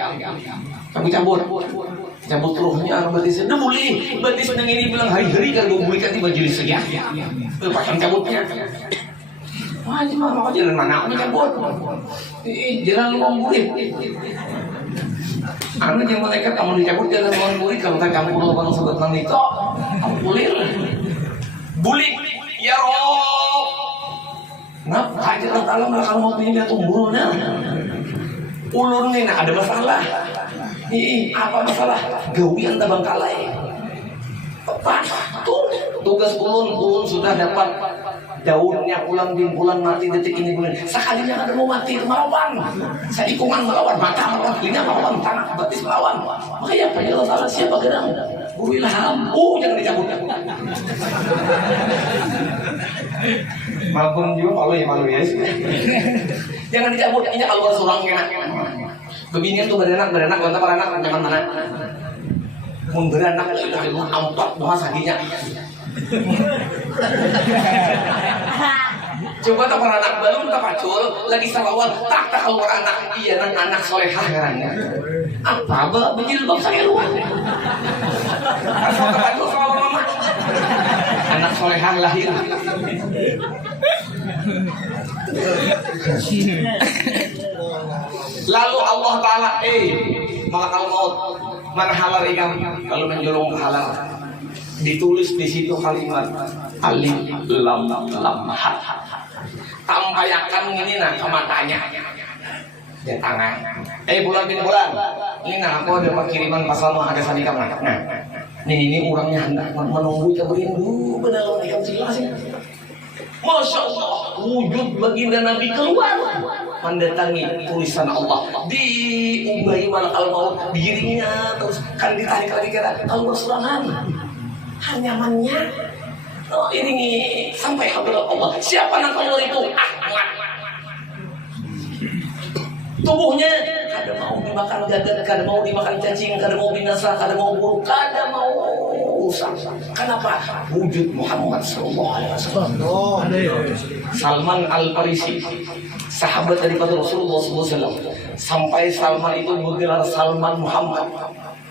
Kamu cabut. Cabut ruhnya betis. Dia boleh. Betis yang ini bilang hari-hari kan gue berikan di majelis sekian. Pasang cabutnya. Wah, mau jalan mana? Ini cabut. Jalan luang murid. Anu yang malaikat kamu dicabut jalan luang murid. Kalau kamu perlu bangun sobat nang itu, kamu bulir. Bulik, ya Rob. Kenapa jalan dalam kalau mau pindah tumbuhnya? Ulur nih, ada masalah. Apa masalah? Gawian tabang kalai. Apa? Tugas ulun sudah dapat. Daunnya bulan mati detik ini bulan. Sekalinya ada mau mati melawan. Sadikungan melawan, mata melawan, telinga melawan, tanah betis melawan. Makanya apa ya salah siapa gerang? Guru ilham. Jangan dicabut. Maupun juga malu ya. Jangan dicabut. Ini keluar surang kena. Bebinian tuh beranak mantap beranak zaman mana? Mun beranak itu 4 buah saginya. Coba tak anak baru tak pacul lagi salawat tak keluar anak iya anak solehah ngarannya apa berjilbab saya luar asal tak pacul sama mama anak solehah lahir. Lalu Allah Ta'ala malakal maut mana halal ikam kalau menjolong halal ditulis di situ kalimat alif lam ha. Tampayakan ini nah ke matanya. Ya tangan. Bulan ini nah aku ada kiriman pasal mah ada sandi kamar. Nah, ini orangnya hendak menunggu kita berindu benar yang jelas ya. Masya Allah, wujud baginda Nabi keluar mendatangi tulisan Allah di Ubay malakal maut dirinya terus kan ditarik lagi keluar serangan. Nyamannya ini sampai hadrat Allah. Siapa nak keluar itu? Ahmad. Tubuhnya kada mau dimakan gagal, kada mau dimakan cacing, kada mau binasa, kada mau buruk, kada mau rusak. Kenapa? Wujud Muhammad sallallahu alaihi wasallam. Salman Al-Farisi, sahabat daripada Rasulullah sallallahu alaihi wasallam. Sampai Salman itu bergelar Salman Muhammad.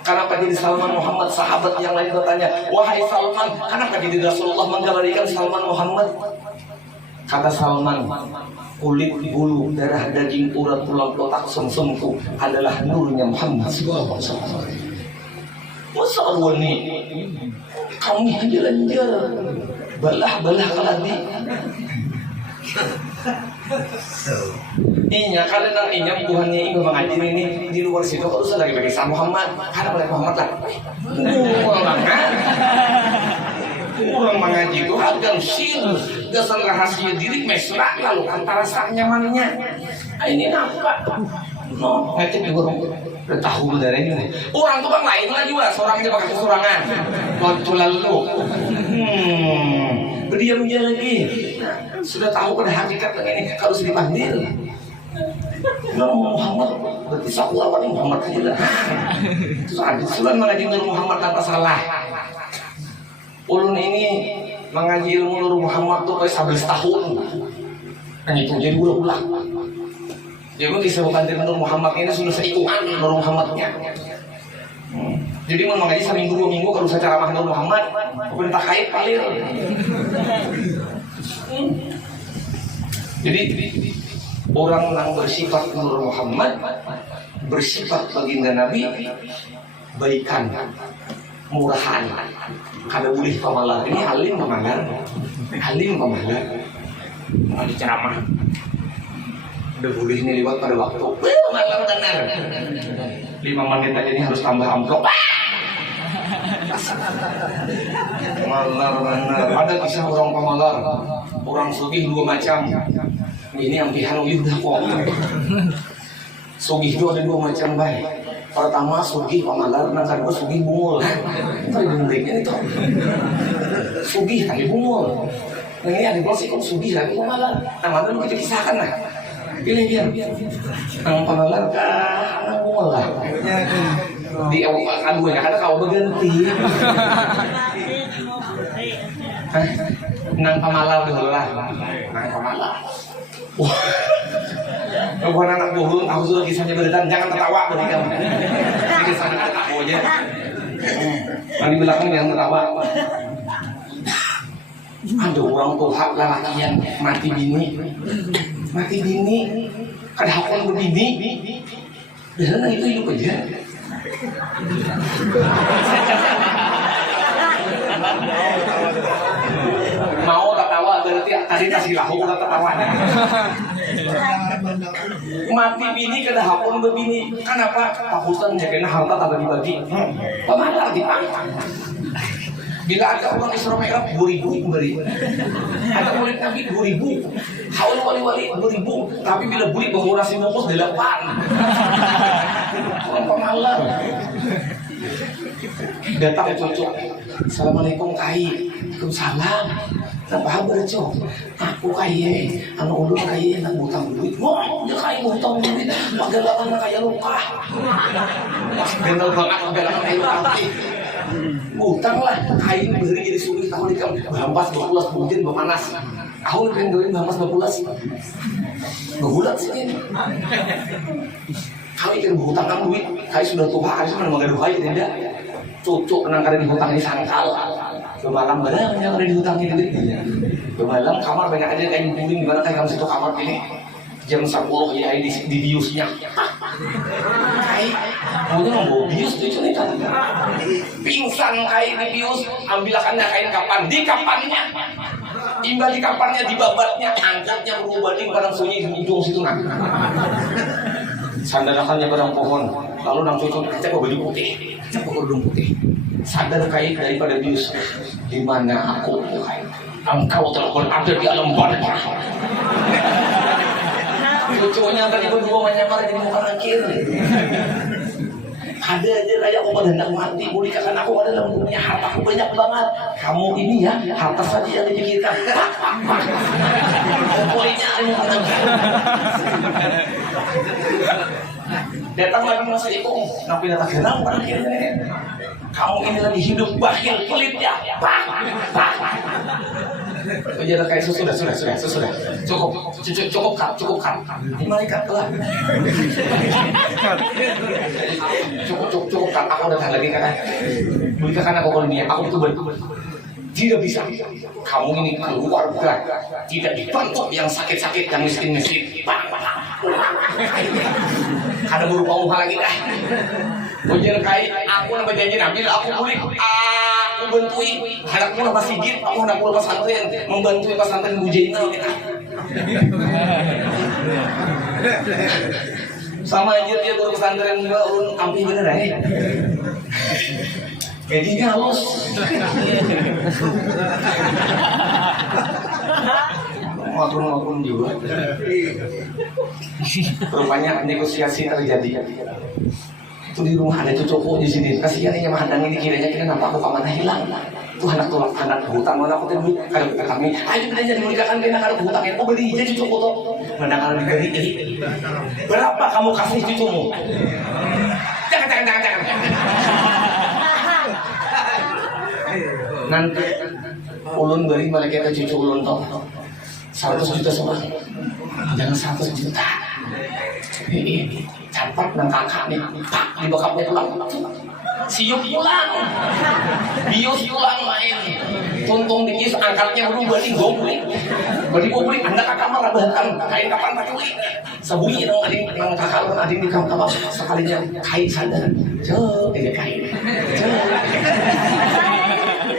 Kenapa jadi Salman Muhammad? Sahabat yang lain bertanya, wahai Salman, kenapa jadi Rasulullah menggelarikan Salman Muhammad? Kata Salman, kulit, bulu, darah, daging, urat, tulang, otak, sumsumku adalah nurnya Muhammad. Masa Allah ni kami jalan-jalan balah kaladi. Inya kalian inya Tuhannya ini mengajar ini di luar situ kalau usah lagi pakai sama Muhammad karena oleh Muhammad lah orang mengaji itu agar sir dasar rahasia diri mesra lalu antara sak nyamannya ini apa no ngecek juga udah tahu dari ini orang tuh kan lain lagi lah seorangnya pakai kesurangan waktu lalu berdiam dia lagi sudah tahu pada hakikat ini harus dipanggil Muhammad Bisa aku lawan Muhammad aja lah. Terus ada sulan mengaji Nur Muhammad tanpa salah. Ulun ini mengaji ilmu Nur Muhammad tuh kayak 11 tahun. Kan itu jadi ulang-ulang. Jadi disebutkan dari Nur Muhammad ini sudah seikuan Nur Muhammadnya. Jadi mau mengaji seminggu 2 minggu kalau saya ceramah Nur Muhammad, perintah kait palir. Jadi orang yang bersifat Nur Muhammad, bersifat baginda Nabi, baikan, murahan. Kada boleh pamalar. Ini alim pamalar, alim pamalar. Mau diceramah, udah boleh ini lewat pada waktu. Malam benar. 5 menit aja ini harus tambah amplop. Pamalar benar. Ada kisah orang pamalar, orang sugih 2 macam. Ini yang pihak udah kok. Sugih itu ada 2 macam baik. Pertama sugih pamalar, yang kedua sugih bungul. Tadi dengernya itu. Sugih tapi bungul. Nah ini ada kalau sih sugih tapi pamalar. Nah mana lu kita kisahkan lah. Pilih dia. Yang pamalar kah, yang bungul lah. Di awal gue nggak ada kau berganti. Nang pamalar dulu lah. Nang pamalar. Wah, bukan anak bohong, aku sudah kisahnya beretan, jangan tertawa ketika ini kisahnya aku aja. Di belakang jangan tertawa. Ada orang tua lelaki yang mati bini, ada hakon berbini, dan itu hidup aja. Mau tertawa berarti tadi kasih lahu udah tertawanya. Mati bini kada hakun berbini. Kenapa? Takutan jagain harta tak dibagi. Pemalar dipangkang. Bila ada orang Isra Mi'raj 2000 beri. Ada murid Nabi 2000. Haul wali-wali 2000. Tapi bila beli pengurasi bungkus 8. Orang pemalar. Datang cucu. Assalamualaikum kai. Waalaikumsalam. Kenapa kabar cok? Aku kaya, anak ulun kaya, nak butang duit. Wah, dia kaya butang duit. Pagalakan na kaya luka. Benar banget pagalakan kaya luka. Butang lah, kaya beri jadi sulit. Aku dikam hampas 12 mungkin berpanas. Aku lebih doain hampas 12. Berbulat sih ini. Kau ikan berhutang kan duit, kaya sudah tua, kaya sudah mengaduh kaya tidak. Cucuk nang kada dihutang di sangkal. Kemalam barang yang ada dihutang ini. Kemalam kamar banyak aja kayak bunyi gimana kayak kamu situ kamar ini. Jam 10 ya di biusnya. Kayak maunya mau bius tuh itu kan. Pingsan kayak di bius, ambilakannya kain kapan di kapannya. Imbal di kapannya di babatnya, angkatnya berubah barang sunyi di ujung situ nah. Sandarakannya barang pohon, lalu nang cucuk cek baju putih. Cek kerudung putih, sadar kait daripada bius. Di mana aku? Engkau telah berada di alam barzah. Cucunya tadi berdua menyamar jadi muka nakir. Ada aja kayak aku pada hendak mati, bolehkan aku pada dalam dunia harta aku banyak banget. Kamu ini ya harta saja yang dipikirkan. Pokoknya ini muka nakir. Datang lagi masa itu, nampil datang kenal orang akhirnya. Kamu ini lagi hidup bakhil pelit ya. Udah kayak sudah. Cukup kan. Ini malaikat telah. Cukup kan. Aku datang lagi kan. Berikan aku koloninya. Aku betul. Tidak bisa. Kamu ini keluarga tidak dibantu yang sakit-sakit, yang miskin-miskin. Ada berupa uang lagi dah. Ujar kai, aku nak berjanji Nabi, aku boleh, aku bantui. Anakku nak sigit, aku nak pulang pesantren, membantui pesantren Bujaina. Sama aja dia guru pesantren juga, urun ampi bener ya. Gajinya halus. Maklum juga. Rupanya negosiasi terjadi. Itu di rumah ada cucuku di sini. Kasihan ini mahadang ini kiranya kenapa aku pamanah hilang. Tuh anak hutang mana aku tadi kalau kami. Ayo kita jadi menikahkan kena kalau hutangnya. Oh beli aja cucuku tuh. mendengar diberi. Berapa kamu kasih cucumu? Jangan. Nanti ulun beri mereka ke cucu ulun toh 100 juta seorang. Jangan 100 juta. Ini catat nang kakaknya, pak di bokapnya pulang. Siup pulang, bios pulang main. Tuntung dikis angkatnya dulu balik goblik. Anda kakak malah bahkan kain kapan pakai. Sabunyi dong ading nang kakak kan ading di kamar sekalinya kain sadar. Kain.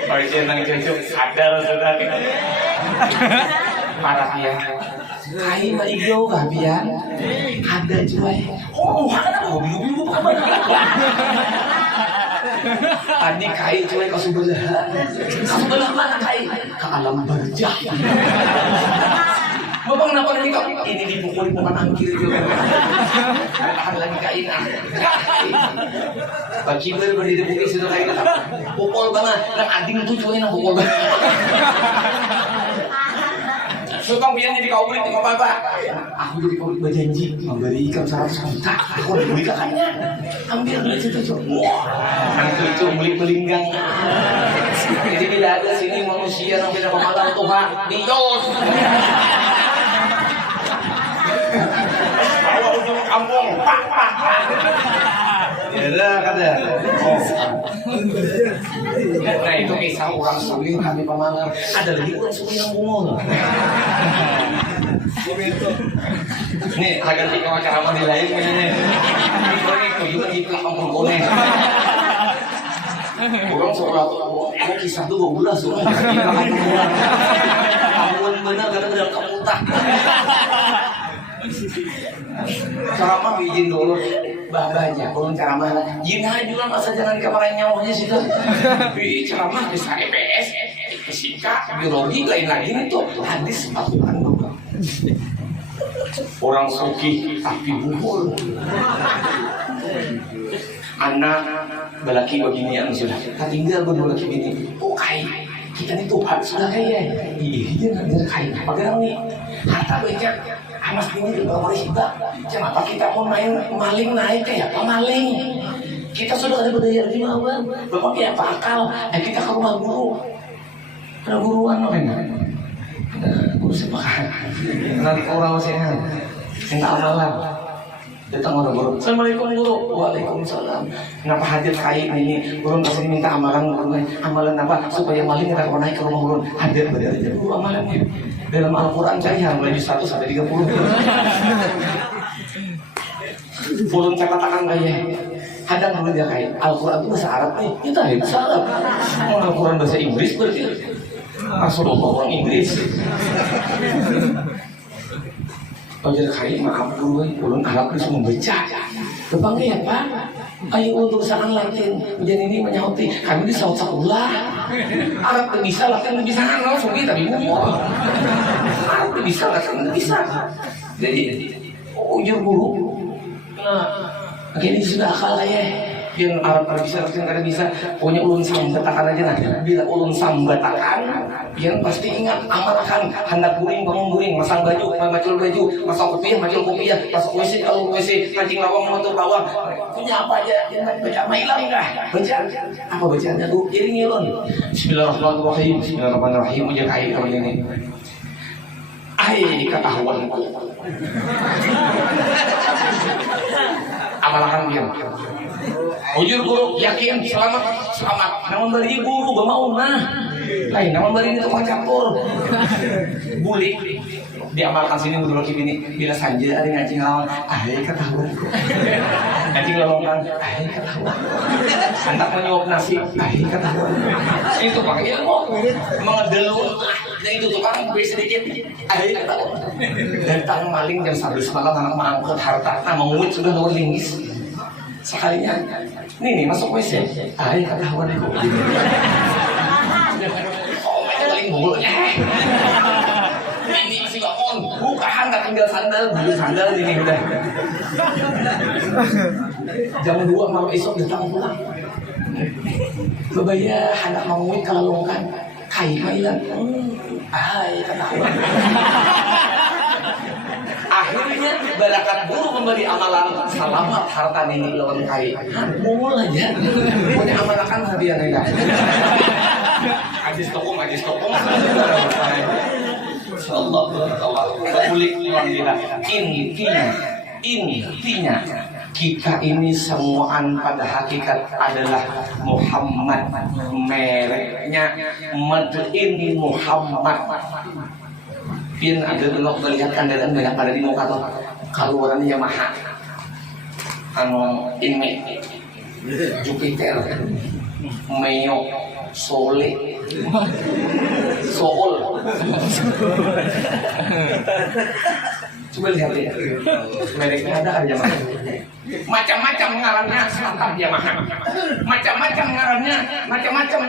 Bagian nang cucu sadar sudah. Parah ya. Kain mah hijau gabian. Ada cuy. Oh, ada biru Tadi kain cuy kau sebelah mana kain? Ke alam berjah. Bapak kenapa nanti kau ini dipukul bukan angkir juga. Tahan lagi kain. Bagi berdiri bukit situ kain. Pukul banget. Nang ading itu cuy nang pukul banget. Sultan pian jadi kau beli tengok bapak. Aku jadi kau berjanji memberikan 100 juta. Aku beli kakaknya. Ambil duit itu. Wah, nanti itu beli pelinggang. Jadi bila ada sini manusia yang tidak pemalang Tuhan, dios. Bawa ujung kampung, pak. Ya dah kata. Nah itu kisah orang sulit kami pemalar. Ada lagi orang sulit yang bungul. Nih agar tiga ceramah di lain ini. Itu juga ikut kampung kone. Orang sekolah aku kisah tuh 12 orang. Kamu benar gara-gara kamu tak. Ceramah izin dulu bahagia belum ceramah izin juga masa jangan kemarin nyawanya situ ceramah bisa EPS fisika biologi lain lagi itu hadis Al-Quran orang suki tapi buhul anak belaki begini yang sudah tinggal berdua laki ini kaya kita ini Tuhan sudah kaya iya nanti kaya bagaimana nih harta banyak Mas ini juga berisbah. Kenapa kita mau main maling naik kayak apa maling? Kita sudah ada budaya di bawah. Bapak kayak apa akal? Kita ke rumah guru. Ada guruan mana? Guru sepakat. Nanti orang sehat. Minta amalan. Datang orang guru. Assalamualaikum guru. Waalaikumsalam. Kenapa hadir kain ini? Guru kasih minta amalan guru. Amalan apa? Supaya maling kita mau naik ke rumah guru. Hadir berada di guru amalannya. Dalam Al-Quran saya mulai 1 sampai 30. Pulun cakap-cakap kayak hadang dulu dia kayak Al-Quran itu bahasa Arab nih. Kita bahasa Arab. Al-Quran bahasa Inggris berarti. Rasulullah orang Inggris. Kalau jadi kayak maaf dulu, pulun Arab itu membaca. Kepanggil ya Pak. Ayo untuk usahaan Latin. Jadi ini menyauti kami di saut sekolah. Arab tidak bisa, Latin tidak bisa. Langsung kita bingung. Arab tidak bisa, Latin tidak bisa. Jadi ujur guru. Nah, ini sudah akal lah ya. Yang Arab tidak bisa, Latin tidak bisa. Pokoknya ulun sambatakan aja nah. Bila ulun sambatakan, yang pasti ingat amalkan. Hendak guring, bangun guring, masang baju, macul baju, masang kopiah, macul kopiah, masuk WC, kalau WC, kancing lawang, motor bawang. Punya apa aja? Jangan baca mailang enggak? Baca. Apa bacaannya tuh? Iringi ulun. Bismillahirrahmanirrahim. Bismillahirrahmanirrahim. Ujar kain kalau ini. Ai ketahuanku. Amalkan dia. Ujur guru yakin selamat. Namun beri guru gak mau nah. Lain namun beri itu tukang campur. Bulik. Diamalkan sini dulu ini bila saja ada ngacing lawan. Ketahuan. Ngacing lolongkan. Ketahuan. Hendak menyuap nasi. Ketahuan. Itu pakai ilmu. Mengedelun. Dan itu tukang gue sedikit. Ketahuan. Datang maling jam 11 malam anak mengangkut harta. Nah menguit sudah nomor linggis. Sekalinya nih masuk WC. Ketahuan itu. Oh paling bulu. Ini masih bangun, bukan tak tinggal sandal, beli sandal ini udah. Jam 2 malam esok datang pulang. Bebaya hendak menguit kalau longkan, kailan. Ketahuan. akhirnya barakat guru memberi amalan selamat harta nini lawan kai. Mul aja. Punya amalakan hadiah nenda. Ajis tokom. Insyaallah kulik ulang kita. Intinya kita ini semuaan pada hakikat adalah Muhammad, mereknya Madin Muhammad. Pian ada belok melihat kendaraan banyak pada di muka tuh keluaran Yamaha, ini Jupiter, Meo, Soul. Coba lihat ya, mereknya ada aja macam-macam ngarannya Selatan Yamaha, macam-macam ngarannya, macam-macam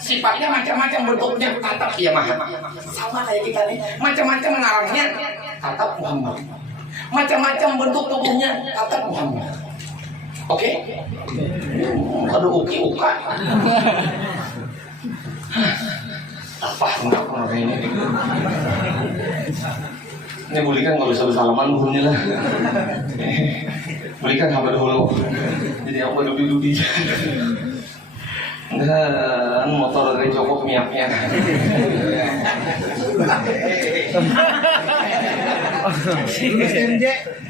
sifatnya, macam-macam bentuknya tetap Yamaha. Sama kayak kita nih, macam-macam ngarannya tetap Muhammad, macam-macam bentuk tubuhnya tetap Muhammad. Oke? Ada uki-uka. Apa enggak ini? Ini boleh kan kalau bisa bersalaman bukunya lah. Boleh kan hamba dulu. Jadi aku dubi-dubi. Dan motor dari Joko miaknya.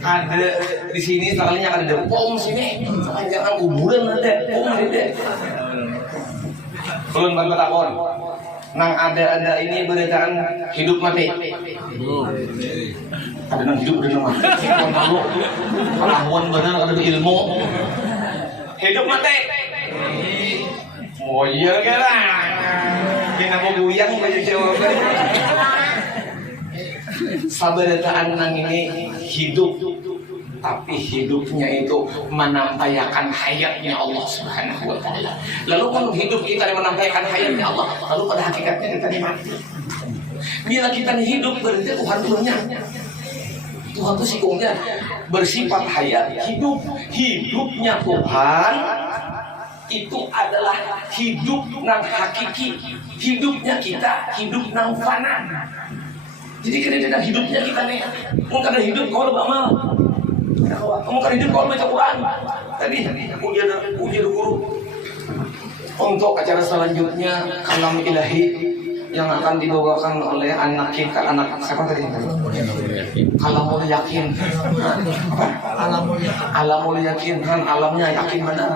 Ada di sini soalnya ada pom sini. Jangan kuburan ada pom ada. Belum bantu takon. Nang ada ini beritaan hidup mati. Ada nang hidup ada nang mati. Malu. Pengalaman benar ada ilmu. Hidup mati. Oh iya lah. Kena mau buyang banyak jawab. Sabarataan nang ini hidup, tapi hidupnya itu menampaikan hayatnya Allah Subhanahu wa taala. Lalu kalau hidup kita menampaikan hayatnya Allah, lalu pada hakikatnya kita mati. Bila kita hidup berarti Tuhan punya. Tuhan itu sikungnya bersifat hayat, hidupnya Tuhan itu adalah hidup nang hakiki. Hidupnya kita hidup nang fana. Jadi kena hidupnya kita nih, mungkin ada hidup kalau beramal. Kamu kan hidup kalau baca Quran. Tadi ujian guru. Untuk acara selanjutnya kalam ilahi yang akan dibawakan oleh anak kita, anak siapa tadi? Alamul yakin. Alamul yakin. Kan alamnya yakin benar.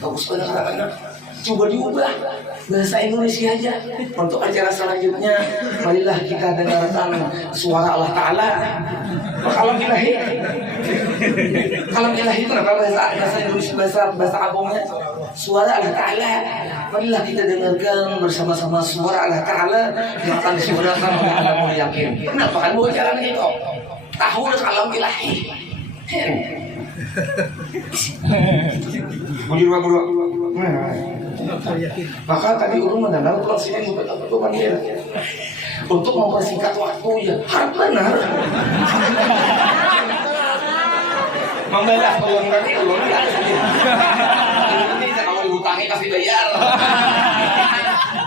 Bagus benar anak. Coba diubah bahasa Indonesia aja. Untuk acara selanjutnya, marilah kita dengarkan suara Allah Ta'ala. Kalam ilahi. Kalam ilahi itu apa bahasa Indonesia, bahasa Arabnya? Suara Allah Ta'ala. Marilah kita dengarkan bersama-sama suara Allah Ta'ala yang akan disuarakan oleh Alamul Yakin. Kenapa kan bawa jalan itu? Tahu kalam ilahi. Buru. Maka tadi ulun mendengar pulang sini untuk mempersingkat waktu ya harus benar. Membelah ulun tadi ulun ini kalau dihutangi kasih bayar.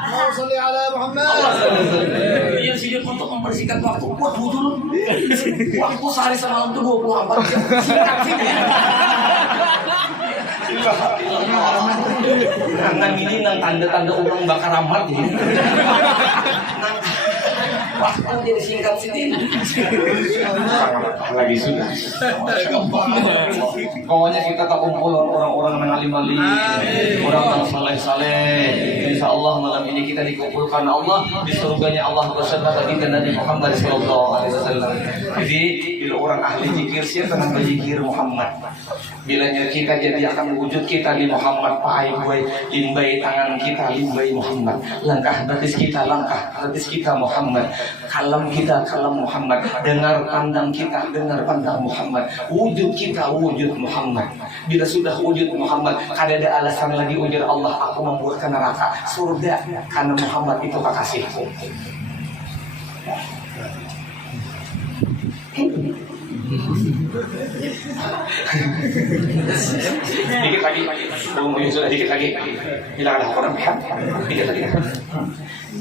Allahumma sholli ala Muhammad. Iya sih untuk mempersingkat waktu buat bujur. Waktu sehari semalam itu 24 jam. Singkat sih. Nang ini nang tanda-tanda orang bakar ramat ya. Nang waktu jadi singkat sedih. Lagi sudah. Pokoknya kita tak kumpul orang-orang yang alim-alim, orang yang saleh-saleh. Insya Allah malam ini kita dikumpulkan Allah di surganya Allah beserta baginda Nabi Muhammad SAW. Jadi bila orang ahli zikir siapa yang berzikir Muhammad. Bilanya kita jadi akan wujud kita di Muhammad, pakai gue limbai tangan kita limbai Muhammad, langkah batis kita langkah batis kita Muhammad, kalam kita kalam Muhammad, dengar pandang kita dengar pandang Muhammad, wujud kita wujud Muhammad. Bila sudah wujud Muhammad, kada ada alasan lagi ujar Allah aku membuatkan neraka surga karena Muhammad itu kekasihku. Dikit lagi. Sudah dikit lagi. Bilang ada orang pihak. Dikit lagi.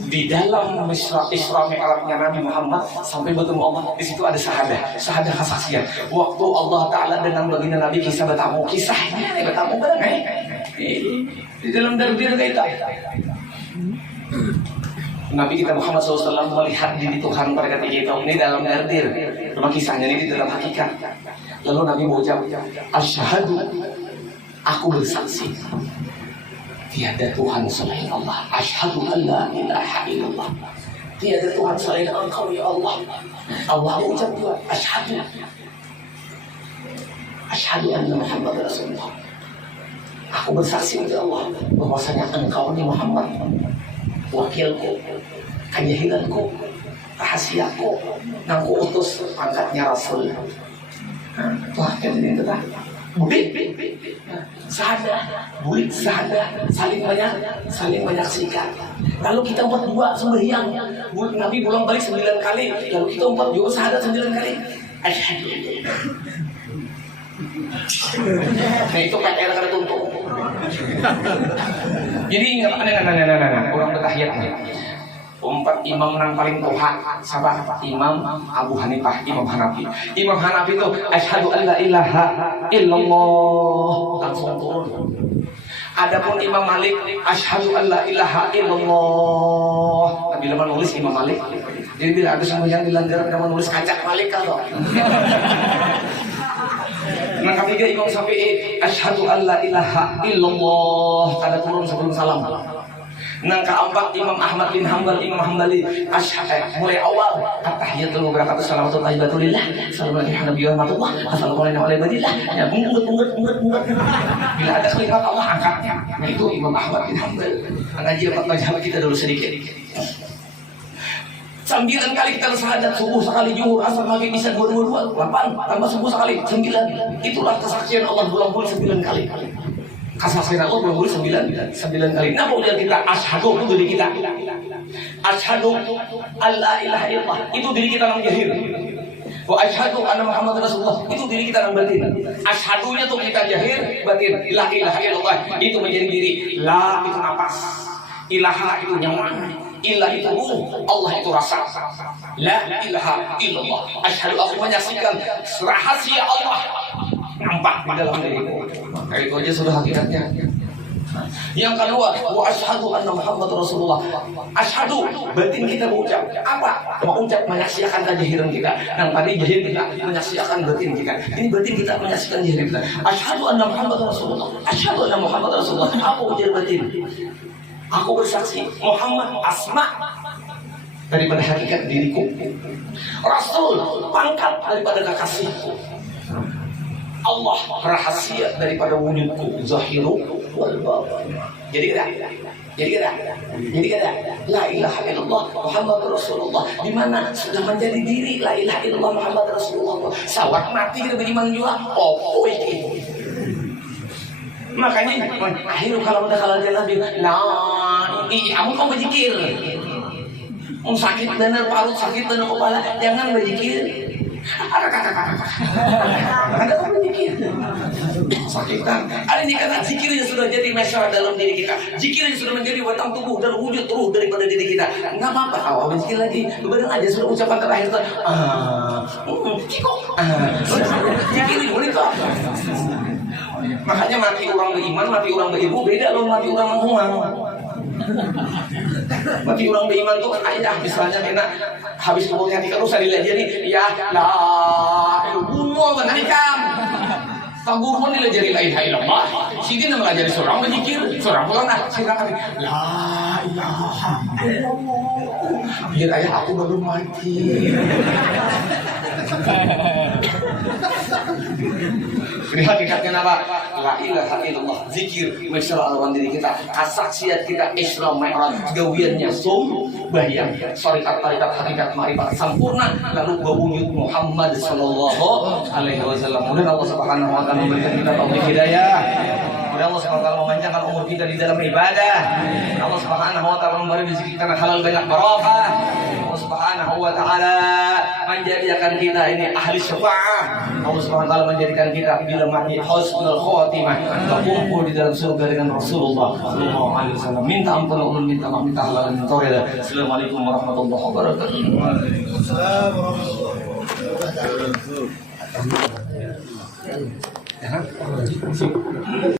Di dalam Isra Mi'rajnya Nabi Muhammad sampai bertemu Allah, di situ ada syahadah kesaksian. Waktu Allah Taala dengan baginda Nabi kisah bertamu, kisahnya bertamu kan? Di dalam darbir kita. Nabi kita Muhammad SAW melihat diri Tuhan pada ketika itu. Ini dalam darbir, cuma kisahnya ini di dalam hakikat. Lalu Nabi mengucap, asyhadu, aku bersaksi. Tiada Tuhan selain Allah. Asyhadu an la ilaha illallah. Tiada Tuhan selain Engkau ya Allah. Allah ucap juga asyhadu. Asyhadu anna Muhammad Rasulullah. Aku bersaksi kepada Allah bahwasanya Engkau ini Muhammad, wakilku, kanyahilanku, rahasiaku, nang ku utus pangkatnya Rasul. Wah, ini dah. Bulik, sadar, bulik sadar, saling menyaksikan. Lalu kita berdua sembahyang, Nabi pulang balik 9 kali, lalu kita 4 juga sadar 9 kali. Asyhadu. Nah itu PR kada tuntuk. Jadi ingat, orang bertahiyat. 4 imam yang paling tuha, siapa? Imam Abu Hanifah, Imam Hanafi. Imam Hanafi itu asyhadu an la ilaha illallah, langsung turun. Adapun Imam Malik asyhadu an la ilaha illallah. Bila menulis Imam Malik, jadi bila ada sembahyang dilanggar dia menulis kacak Malik kalau. Nah ketiga Imam Syafi'i asyhadu an la ilaha illallah, kada turun sebelum salam. Nang keempat Imam Ahmad bin Hanbal, Imam Hambali mulai awal tahiyatul wabarakatuh salawatu thayyibatulillah assalamualaikum warahmatullahi wabarakatuh assalamualaikum warahmatullahi wabarakatuh. Ya bungut. Bila ada kalimat Allah angkatnya. Nah itu Imam Ahmad bin Hanbal. Ngaji 4 mazhab kita dulu sedikit. 9 kali kita bersyahadat, subuh sekali, zuhur, asar, maghrib, isya 2 8 tambah subuh sekali 9. Itulah kesaksian Allah bulan-bulan 9 kali. Kesaksian Allah bulan-bulan 9 kali. Nah kemudian kita asyhadu itu diri kita. Asyhadu alla ilaha illallah itu diri kita yang zahir. Wa asyhadu anna Muhammad Rasulullah itu diri kita yang batin. Asyhadunya itu kita zahir, batin. La ilaha illallah itu menjadi diri. La itu nafas. Ilaha itu nyawa. Ilah itu ruh, Allah itu rasa. La ilaha illallah. Asyhadu aku menyaksikan rahasia Allah nampak di dalam diriku. Itu aja sudah hakikatnya. Yang kedua, wa asyhadu anna Muhammad Rasulullah. Asyhadu, batin kita berucap. Apa? Mengucap menyaksikan kejahiran kita. Yang tadi jahir kita menyaksikan batin kita. Ini batin kita menyaksikan jahir kita. Asyhadu anna Muhammad Rasulullah. Asyhadu anna Muhammad Rasulullah. Apa ujar batin? Aku bersaksi Muhammad asma daripada hakikat diriku, Rasul pangkat daripada kekasihku, Allah rahasia daripada wujudku, zahiru wal batin. Jadi kita la ilaha illallah Muhammad Rasulullah, di mana sudah menjadi diri la ilaha illallah Muhammad Rasulullah. Sawat mati kita beriman juga. Oh itu. Makanya akhirnya kalau dia Nabi, kamu kok berzikir? Sakit benar perut, sakit benar kepala, jangan berzikir. Ada kok berzikir? Sakit kan? Ada ini karena zikir yang sudah jadi masalah dalam diri kita. Zikir yang sudah menjadi batang tubuh dan wujud ruh daripada diri kita. Enggak apa-apa, awal berzikir lagi. Benar aja sudah ucapan terakhir tuh. Zikir boleh kok. Makanya mati orang beriman, mati orang beribu beda loh mati orang menghuang. Mati orang beriman tuh kan ayah misalnya kena habis kemudian hati kalau saya dilihat jadi ya lah ilmu menaikkan tangguhun nilai jadi la ilaha illallah. Sini nama jadi seorang berzikir, seorang pulang silakan la ilaha illallah. Biar ayah aku baru mati. Ini hakikatnya apa? La ilaha illallah. Zikir masalah lawan diri kita. Kesaksian kita Isra Mi'raj. Gawiannya bayang. Syariat tarikat hakikat ma'rifat sempurna. Lalu berwujud Muhammad sallallahu alaihi wasallam. Mudah Allah Subhanahu wa taala memberikan kita taufik hidayah. Mudah Allah Subhanahu wa taala memanjangkan umur kita di dalam ibadah. Allah Subhanahu wa taala memberi rezeki kita halal banyak barakah. Subhanahu wa taala menjadikan kita ini ahli syafaat. Allah Subhanahu wa taala menjadikan kita bila mati husnul khatimah, berkumpul di dalam surga dengan Rasulullah sallallahu alaihi wasallam. Minta ampun Allah, minta maaf, minta halal min tauhid. Assalamualaikum warahmatullahi wabarakatuh. Waalaikumsalam warahmatullahi wabarakatuh.